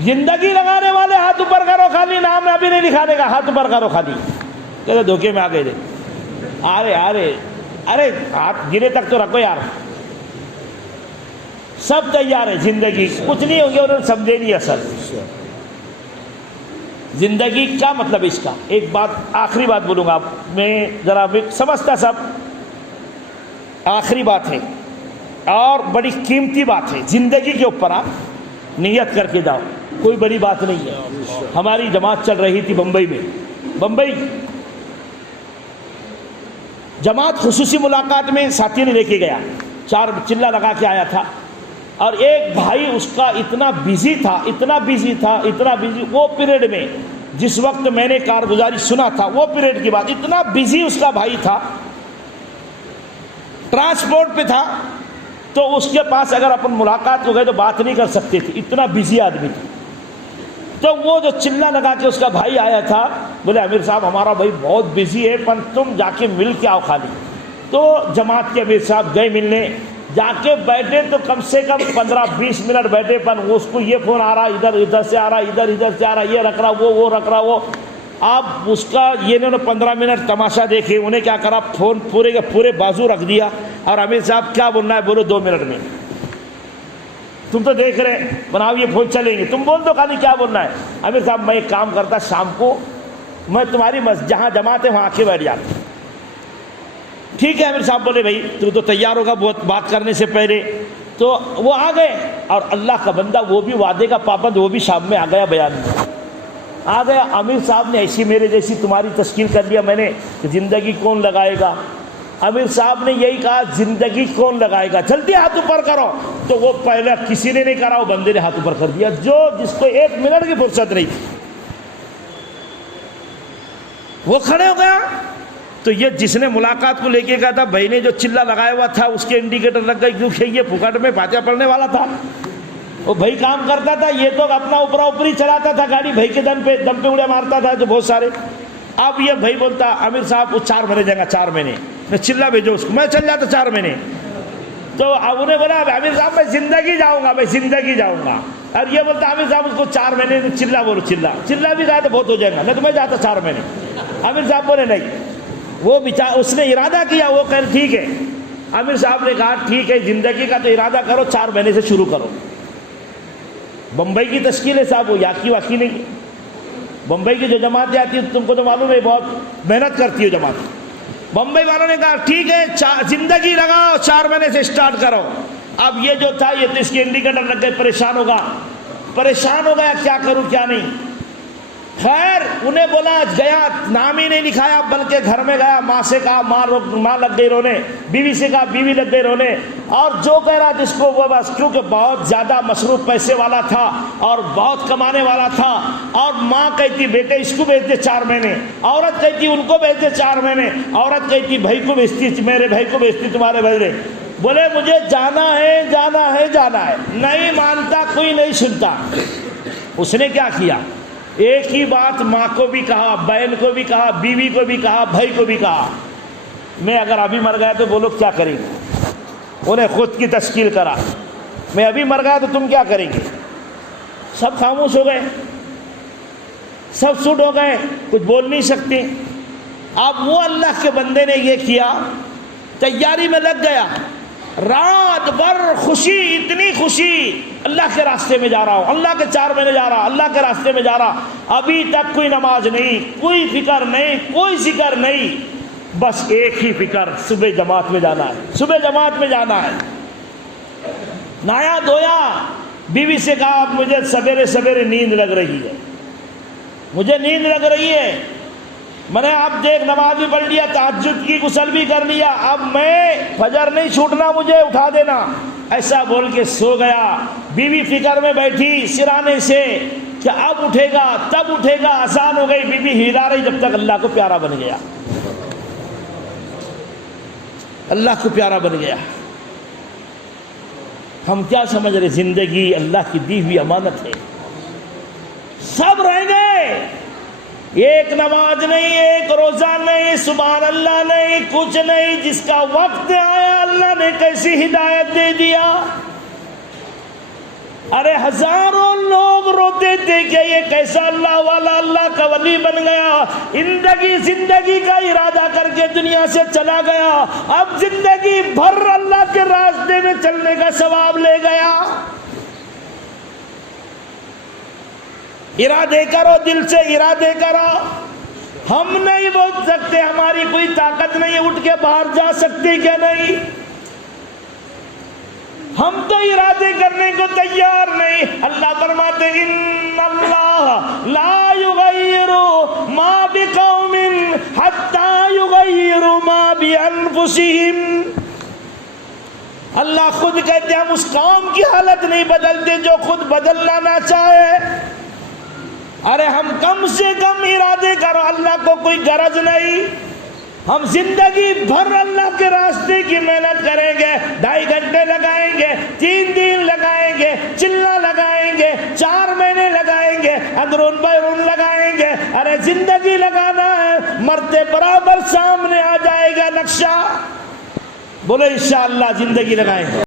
زندگی لگانے والے ہاتھ اوپر کرو خالی، نام ابھی نہیں لکھا دے گا، ہاتھ اوپر کرو خالی، کہتے دھوکے میں آ گئے تھے۔ ارے ہاتھ گرے تک تو رکھو یار، سب تیار ہے، زندگی کچھ نہیں ہوگی، انہوں نے سمجھے نہیں اصل زندگی کیا مطلب اس کا۔ ایک بات آخری بات بولوں گا، میں ذرا سمجھتا سب، آخری بات ہے اور بڑی قیمتی بات ہے، زندگی کے اوپر آپ نیت کر کے جاؤ، کوئی بڑی بات نہیں ہے۔ ہماری جماعت چل رہی تھی بمبئی میں، بمبئی جماعت خصوصی ملاقات میں ساتھی نے لے کے گیا، 4 چلہ لگا کے آیا تھا، اور ایک بھائی اس کا اتنا بزی تھا، وہ پیریڈ میں جس وقت میں نے کارگزاری سنا تھا، وہ پیریڈ کی بات، اتنا بزی اس کا بھائی تھا، ٹرانسپورٹ پہ تھا، تو اس کے پاس اگر اپن ملاقات کو گئے تو بات نہیں کر سکتے تھے، اتنا بزی آدمی تھا۔ تو وہ جو چلہ لگا کے اس کا بھائی آیا تھا، بولے امیر صاحب ہمارا بھائی بہت بزی ہے، پر تم جا کے مل کے آؤ خالی۔ تو جماعت کے امیر صاحب گئے ملنے، جا کے بیٹھے تو کم سے کم 15-20 منٹ بیٹھے، پر اس کو یہ فون آ رہا، ادھر سے آ رہا، ادھر سے آ رہا، یہ رکھ رہا، وہ رکھ رہا، وہ اب اس کا یہ انہوں نے 15 منٹ تماشا دیکھے، انہیں کیا کرا، فون پورے کے پورے بازو رکھ دیا، اور امیر صاحب کیا بولنا ہے بولو 2 منٹ میں، تم تو دیکھ رہے بناؤ یہ فون چلیں گے، تم بول دو خالی کیا بولنا ہے۔ امیر صاحب میں ایک کام کرتا، شام کو میں تمہاری جہاں جماعت ہے وہاں آ کے بیٹھ جاتا۔ ٹھیک ہے امیر صاحب بولے بھائی تو تیار ہوگا بہت بات کرنے سے پہلے، تو وہ آ گئے، اور اللہ کا بندہ وہ بھی وعدے کا پابند، وہ بھی شام میں آ گیا، بیان میں آ گیا۔ امیر صاحب نے ایسی میرے جیسی تمہاری تشکیل کر لیا میں نے کہ زندگی کون لگائے گا۔ امیر صاحب نے یہی کہا زندگی کون لگائے گا، جلدی ہاتھ اوپر کرو۔ تو وہ پہلے کسی نے نہیں کرا، وہ بندے نے ہاتھ اوپر کر دیا، جو جس کو 1 منٹ کی فرصت نہیں تھی، وہ کھڑے ہو گیا۔ تو یہ جس نے ملاقات کو لے کے گیا تھا، بھائی نے جو چلہ لگایا ہوا تھا اس کے انڈیکیٹر لگ گئی، کیونکہ یہ پھکٹ میں فاتحہ پڑھنے والا تھا، وہ بھائی کام کرتا تھا، یہ تو اپنا اوپری چلاتا تھا گاڑی، بھائی کے دم پہ اڑے مارتا تھا جو بہت سارے۔ اب یہ بھائی بولتا امیر صاحب وہ 4 مہینے جائیں گا، 4 مہینے میں چلہ بھیجو اس کو، میں چل جاتا 4 مہینے۔ تو انہیں بولا امیر صاحب میں زندگی جاؤں گا، میں زندگی جاؤں گا، اور یہ بولتا امیر صاحب اس کو 4 مہینے چلہ بولو، چلہ بھی جائے تو بہت ہو جائے گا، میں تو میں جاتا 4 مہینے۔ امیر صاحب بولے نہیں، وہ اس نے ارادہ کیا، وہ کہہ ٹھیک ہے۔ امیر صاحب نے کہا ٹھیک ہے زندگی کا تو ارادہ کرو، 4 مہینے سے شروع کرو۔ بمبئی کی تشکیل ہے صاحب، وہ یاقی واقعی نہیں، بمبئی کی جو جماعتیں آتی ہیں تم کو تو معلوم ہے بہت محنت کرتی ہے جماعت۔ بمبئی والوں نے کہا ٹھیک ہے زندگی لگاؤ، 4 مہینے سے اسٹارٹ کرو۔ اب یہ جو تھا یہ تو اس کے انڈیکیٹر لگ گئے، پریشان ہو گیا کیا کروں کیا نہیں۔ خیر انہیں بولا، گیا، نام ہی نہیں لکھایا بلکہ گھر میں گیا، ماں سے کہا، ماں لگ گئی رونے، بیوی سے کہا، بیوی لگ گئی رونے، اور جو کہہ رہا جس کو وہ بس، کیونکہ بہت زیادہ مصروف پیسے والا تھا اور بہت کمانے والا تھا۔ اور ماں کہتی بیٹے اس کو بھیج دے 4 مہینے، عورت کہتی ان کو بھیج دے 4 مہینے، عورت کہتی بھائی کو بھیجتی، میرے بھائی کو بھیجتی، تمہارے بھائی بولے مجھے جانا ہے جانا ہے جانا ہے، نہیں مانتا، کوئی نہیں سنتا۔ اس نے کیا کیا، ایک ہی بات ماں کو بھی کہا، بہن کو بھی کہا، بیوی کو بھی کہا، بھائی کو بھی کہا، میں اگر ابھی مر گیا تو وہ لوگ کیا کریں گے؟ انہیں خود کی تشکیل کرا، میں ابھی مر گیا تو تم کیا کریں گے؟ سب خاموش ہو گئے، سب سٹ ہو گئے، کچھ بول نہیں سکتے۔ اب وہ اللہ کے بندے نے یہ کیا، تیاری میں لگ گیا، رات بھر خوشی، اتنی خوشی، اللہ کے راستے میں جا رہا ہوں، اللہ کے 4 مہینے جا رہا، اللہ کے راستے میں جا رہا، ابھی تک کوئی نماز نہیں، کوئی فکر نہیں، کوئی ذکر نہیں، بس ایک ہی فکر، صبح جماعت میں جانا ہے، صبح جماعت میں جانا ہے۔ نہایا دھویا، بیوی سے کہا اب مجھے سویرے سویرے نیند لگ رہی ہے، مجھے نیند لگ رہی ہے، میں نے اب دیکھ نماز بھی پڑھ لیا، تہجد کی غسل بھی کر لیا، اب میں فجر نہیں چھوٹنا، مجھے اٹھا دینا، ایسا بول کے سو گیا۔ بیوی فکر میں بیٹھی سرانے سے کہ اب اٹھے گا تب اٹھے گا، اذان ہو گئی، بیوی ہلا رہی جب تک اللہ کو پیارا بن گیا، اللہ کو پیارا بن گیا۔ ہم کیا سمجھ رہے؟ زندگی اللہ کی دی ہوئی امانت ہے، سب رہ گئے، ایک نماز نہیں، ایک روزہ نہیں، سبحان اللہ نہیں، کچھ نہیں، جس کا وقت آیا اللہ نے کیسی ہدایت دے دیا۔ ارے ہزاروں لوگ روتے تھے کہ یہ کیسا اللہ والا اللہ کا ولی بن گیا، زندگی کا ارادہ کر کے دنیا سے چلا گیا، اب زندگی بھر اللہ کے راستے میں چلنے کا ثواب لے گیا۔ ارادے کرو، دل سے ارادے کرو۔ ہم نہیں بول سکتے، ہماری کوئی طاقت نہیں اٹھ کے باہر جا سکتی کہ نہیں، ہم تو ارادے کرنے کو تیار نہیں۔ اللہ فرماتے ان اللہ لا یغیر ما بقوم حتی یغیر ما بانفسہم، اللہ خود کہتے ہیں ہم اس قوم کی حالت نہیں بدلتے جو خود بدلنا نہ چاہے۔ ارے ہم کم سے کم ارادے کرو، اللہ کو کوئی غرض نہیں، ہم زندگی بھر اللہ کے راستے کی محنت کریں گے، 2.5 گھنٹے لگائیں گے، 3 دن لگائیں گے، چلہ لگائیں گے، 4 مہینے لگائیں گے، اندرون بیرون لگائیں گے، ارے زندگی لگانا ہے، مرتے برابر سامنے آ جائے گا نقشہ، بولو انشاءاللہ زندگی لگائیں گے۔